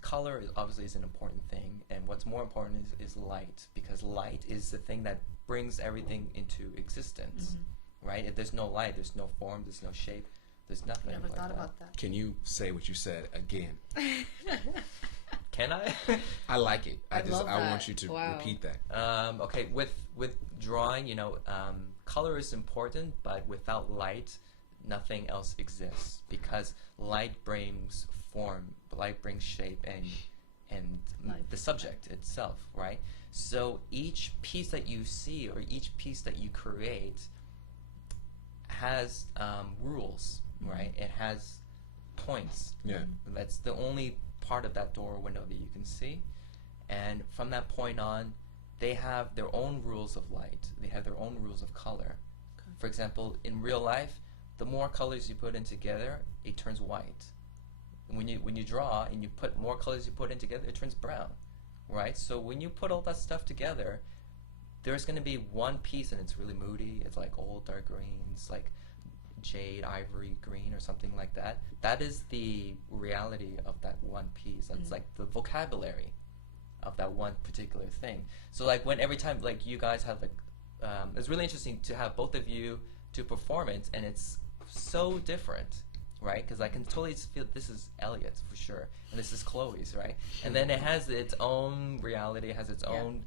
color obviously is an important thing, and what's more important is light, because light is the thing that brings everything into existence, right? If there's no light, there's no form, there's no shape, there's nothing. Never thought about that. Can you say what you said again? Can I? I like it. I love that. want you to repeat that. Okay, with drawing, color is important, but without light, nothing else exists, because light brings form, light brings shape, and the subject itself, right? So each piece that you see or each piece that you create has rules, right? It has points. Yeah. That's the only part of that door or window that you can see, and from that point on, they have their own rules of light, they have their own rules of color. For example, in real life, the more colors you put in together, it turns white. When you draw and you put more colors you put in together, it turns brown, right? So when you put all that stuff together, there's going to be one piece and it's really moody, it's like all dark greens, like jade, ivory green, or something like that. That is the reality of that one piece. That's like the vocabulary of that one particular thing. So like every time like you guys have like, it's really interesting to have both of you do performance, and it's so different, right? Because I can totally feel this is Elliot's for sure, and this is Chloe's, right? And then it has its own reality, it has its own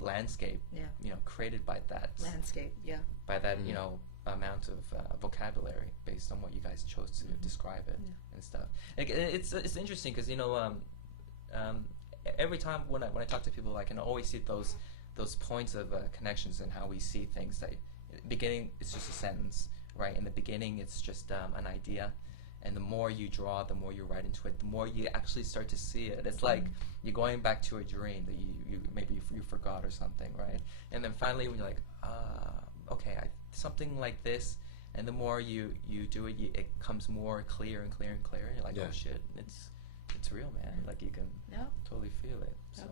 landscape, created by that landscape, by that amount of vocabulary based on what you guys chose to describe it and stuff. Like, it's interesting because every time when I talk to people, I can always see those points of connections in how we see things. That in the beginning, it's just a sentence, right? In the beginning, it's just an idea, and the more you draw, the more you write into it, the more you actually start to see it. It's like you're going back to a dream that you maybe you forgot or something, right? And then finally, when you're like, okay, something like this, and the more you do it, it comes more clear and clear and clear, and you're like, oh shit, it's real, man. Like you can totally feel it. So,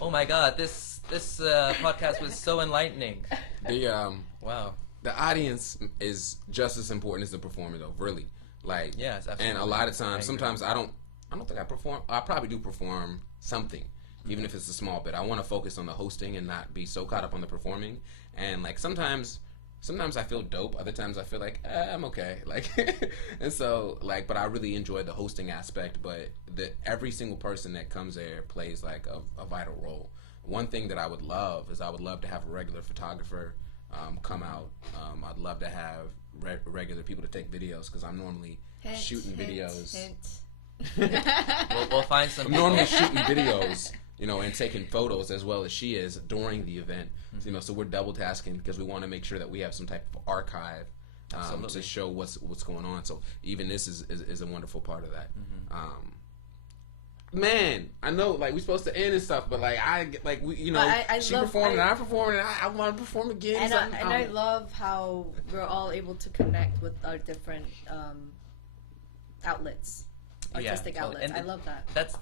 oh my god, this podcast was so enlightening. Wow. The audience is just as important as the performer, though. Really, like, yes, absolutely. And a lot of times, sometimes I don't think I perform. I probably do perform something, even if it's a small bit. I want to focus on the hosting and not be so caught up on the performing. And like sometimes I feel dope. Other times I feel like I'm okay. Like, and so like, but I really enjoy the hosting aspect. But every single person that comes there plays like a vital role. One thing that I would love is I would love to have a regular photographer come out. I'd love to have regular people to take videos, because I'm normally shooting videos. We'll find some. I'm normally shooting videos, and taking photos as well as she is during the event. So we're double tasking because we want to make sure that we have some type of archive to show what's going on. So even this is a wonderful part of that. Man, I know, like, we're supposed to end and stuff, but like she performed and I performed, and I want to perform again. And I love how we're all able to connect with our different outlets, artistic outlets. And I love that. That's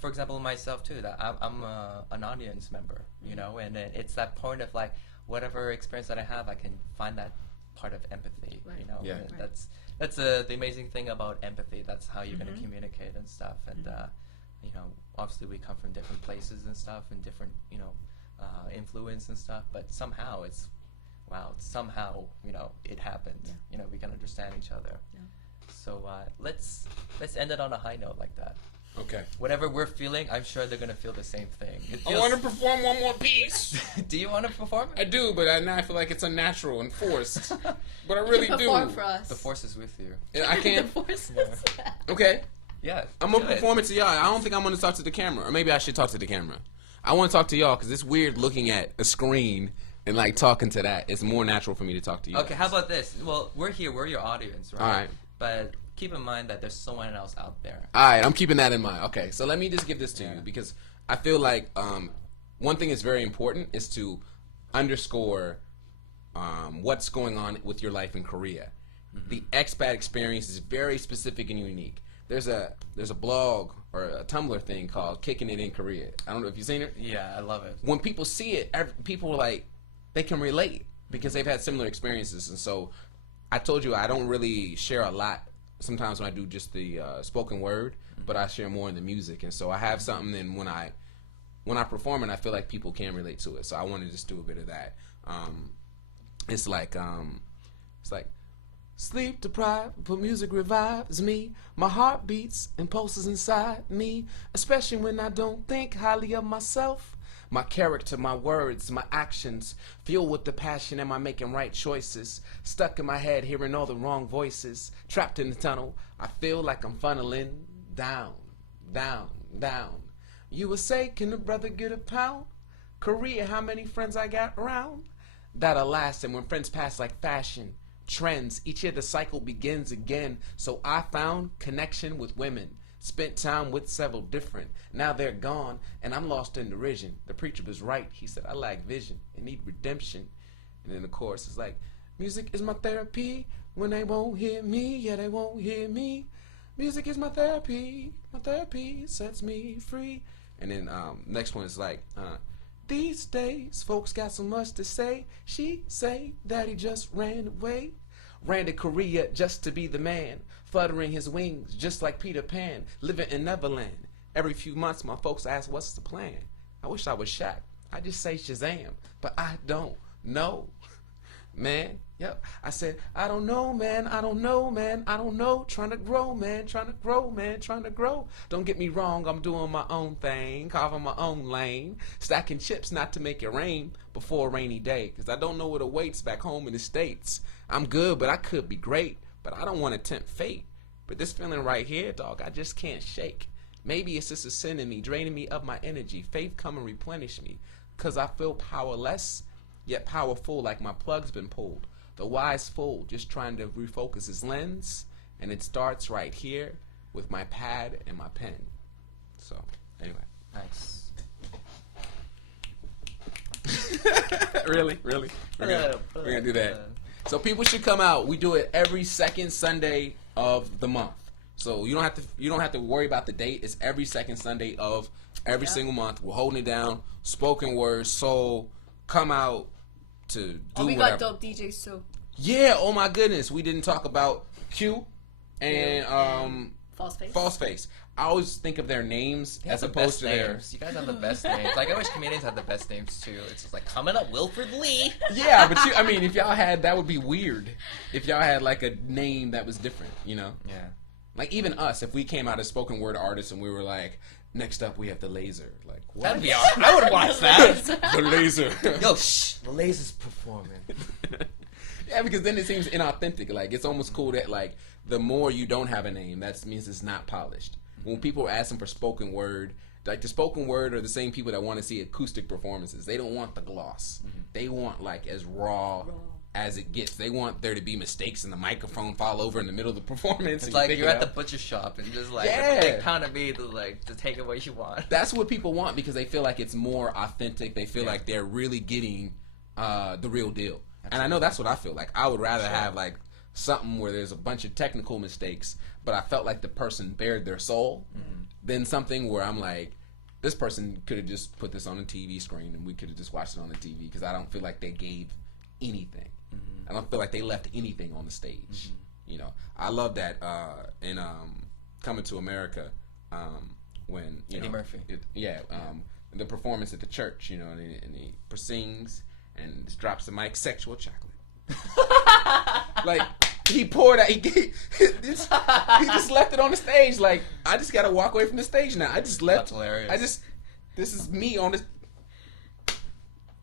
for example, myself too. That I'm an audience member, and it's that point of like whatever experience that I have, I can find that part of empathy. Right. That's the amazing thing about empathy. That's how you're going to communicate and stuff. And obviously we come from different places and stuff, and different influence and stuff. But somehow it happened. We can understand each other. Yeah. So let's end it on a high note like that. Okay. Whatever we're feeling, I'm sure they're gonna feel the same thing. I want to perform one more piece. Do you want to perform? I do, but now I feel like it's unnatural and forced. But I really do. Perform for us. The force is with you. I can't. The force Yeah. is Okay. Yeah. I'm gonna perform it to y'all. I don't think I'm gonna talk to the camera, or maybe I should talk to the camera. I want to talk to y'all because it's weird looking at a screen and like talking to that. It's more natural for me to talk to you. Okay, guys. how about this? Well, we're here. We're your audience, right? All right. But keep in mind that there's someone else out there. All right, I'm keeping that in mind. Okay, so let me just give this to Yeah. you because I feel like one thing is very important is to underscore what's going on with your life in Korea. Mm-hmm. The expat experience is very specific and unique. There's a blog or a Tumblr thing called "Kicking It in Korea." I don't know if you've seen it. Yeah, I love it. When people see it, people are like, they can relate because they've had similar experiences. And so I told you I don't really share a lot sometimes when I do just the spoken word, but I share more in the music. And so I have something, and when I perform it, I feel like people can relate to it. So I want to just do a bit of that. It's like sleep deprived, but music revives me. My heart beats and pulses inside me, especially when I don't think highly of myself. My character, my words, my actions, fueled with the passion, am I making right choices? Stuck in my head, hearing all the wrong voices. Trapped in the tunnel, I feel like I'm funneling down, down, down. You would say, can a brother get a pound? Korea, how many friends I got around? That'll last, and when friends pass like fashion, trends, each year the cycle begins again. So I found connection with women. Spent time with several different. Now they're gone, and I'm lost in derision. The preacher was right. He said, I lack vision and need redemption. And then the chorus is like, music is my therapy. When they won't hear me, yeah, they won't hear me. Music is my therapy. My therapy sets me free. And then next one is like, these days, folks got so much to say. She say that he just ran away. Ran to Korea just to be the man. Fluttering his wings just like Peter Pan. Living in Neverland. Every few months my folks ask what's the plan. I wish I was Shaq. I just say Shazam. But I don't know. Man, yep. I said, I don't know, man. I don't know, man. I don't know. Trying to grow, man. Trying to grow, man. Trying to grow. Don't get me wrong. I'm doing my own thing. Carving my own lane. Stacking chips not to make it rain before a rainy day. Because I don't know what awaits back home in the States. I'm good, but I could be great. But I don't want to tempt fate. But this feeling right here, dog, I just can't shake. Maybe it's just a sin in me, draining me of my energy. Faith come and replenish me. Because I feel powerless, yet powerful like my plug's been pulled. The wise fool just trying to refocus his lens. And it starts right here with my pad and my pen. So, anyway. Nice. Really? We're gonna do that. So people should come out. We do it every second Sunday of the month. So you don't have to worry about the date. It's every second Sunday of every single month. We're holding it down. Spoken word, soul. Come out to do we whatever. got dope DJs too. Yeah. Oh my goodness. We didn't talk about Q and False Face. I always think of their names as opposed to theirs. You guys have the best names. Like, I wish comedians had the best names too. It's just like, coming up, Wilfred Lee. Yeah, but I mean, if y'all had, that would be weird. If y'all had like a name that was different, you know? Yeah. Like even us, if we came out as spoken word artists and we were like, next up we have the Laser. Like, what? That'd be awesome. I would watch that. The Laser. Yo, shh. The Laser's performing. Yeah, because then it seems inauthentic. Like, it's almost cool that like the more you don't have a name, that means it's not polished. When people are asking for spoken word, like the spoken word are the same people that want to see acoustic performances. They don't want the gloss. Mm-hmm. They want like as raw as it gets. They want there to be mistakes and the microphone fall over in the middle of the performance. It's like you're at the butcher shop and just like a big pound of meat to take it what you want. That's what people want because they feel like it's more authentic. They feel like they're really getting the real deal. Absolutely. And I know that's what I feel like. I would rather have like something where there's a bunch of technical mistakes, but I felt like the person bared their soul, than something where I'm like, this person could have just put this on a TV screen and we could have just watched it on the TV because I don't feel like they gave anything. I don't feel like they left anything on the stage. You know, I love that in Coming to America when Eddie Murphy. The performance at the church, you know, and he sings and just drops the mic, sexual chocolate. Like, he poured out. He just left it on the stage. Like, I just gotta walk away from the stage now. I just left. That's hilarious. This is me on this.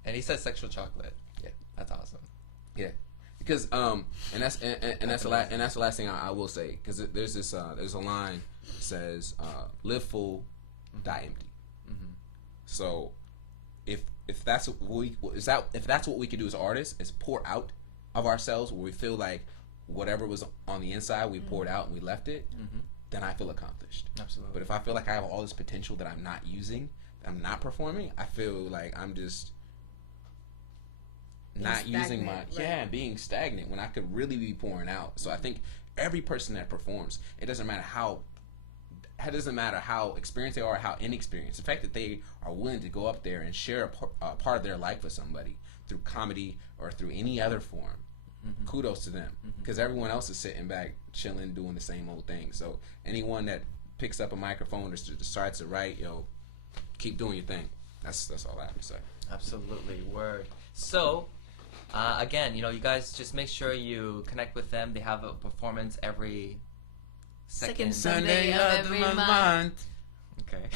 And he said sexual chocolate. Yeah, that's awesome. Yeah, because and that's the last thing I will say, because there's a line that says live full, die empty. Mm-hmm. So if that's what we can do as artists, is pour out of ourselves where we feel like whatever was on the inside we poured out and we left it, then I feel accomplished. Absolutely. But if I feel like I have all this potential that I'm not using, I'm not performing, I feel like I'm just not using being stagnant when I could really be pouring out. So I think every person that performs, it doesn't matter how experienced they are or how inexperienced, the fact that they are willing to go up there and share a part of their life with somebody through comedy or through any other form, kudos to them, because everyone else is sitting back chilling doing the same old thing. So anyone that picks up a microphone or decides to write, keep doing your thing. That's all I have to say. Absolutely. Word. So again, you guys just make sure you connect with them. They have a performance every second Sunday of every month. Okay.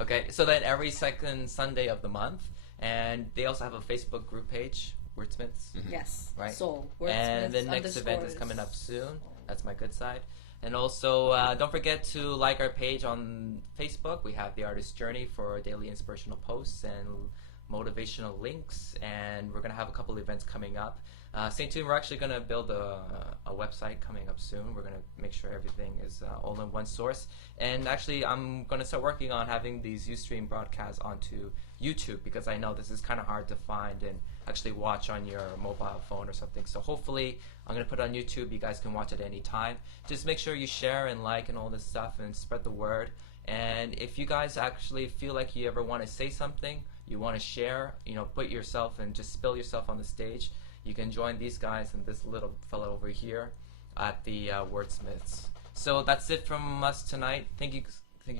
Okay, so then every second Sunday of the month. And they also have a Facebook group page, Wordsmiths. Yes. Right? So, Wordsmiths. And the next event is coming up soon. That's my good side. And also, don't forget to like our page on Facebook. We have The Artist's Journey for daily inspirational posts and motivational links. And we're going to have a couple events coming up. Stay tuned. We're actually going to build a website coming up soon. We're going to make sure everything is all in one source. And actually, I'm going to start working on having these Ustream broadcasts onto YouTube, because I know this is kind of hard to find and actually watch on your mobile phone or something. So hopefully, I'm going to put it on YouTube. You guys can watch it any time. Just make sure you share and like and all this stuff and spread the word. And if you guys actually feel like you ever want to say something, you want to share, put yourself and just spill yourself on the stage, you can join these guys and this little fellow over here at the Wordsmiths. So that's it from us tonight. Thank you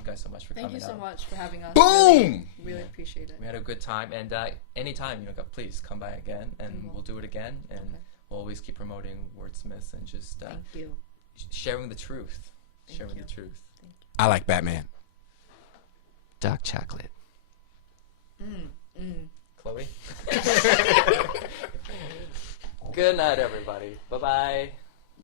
guys so much for coming. Thank you so much for having us. Boom! Really appreciate it. We had a good time, and anytime, please come by again, and we'll do it again, and we'll always keep promoting Wordsmiths and just Thank you. Sharing the truth. Thank you. The truth. Thank you. I like Batman. Dark chocolate. Chloe? Good night, everybody. Bye-bye.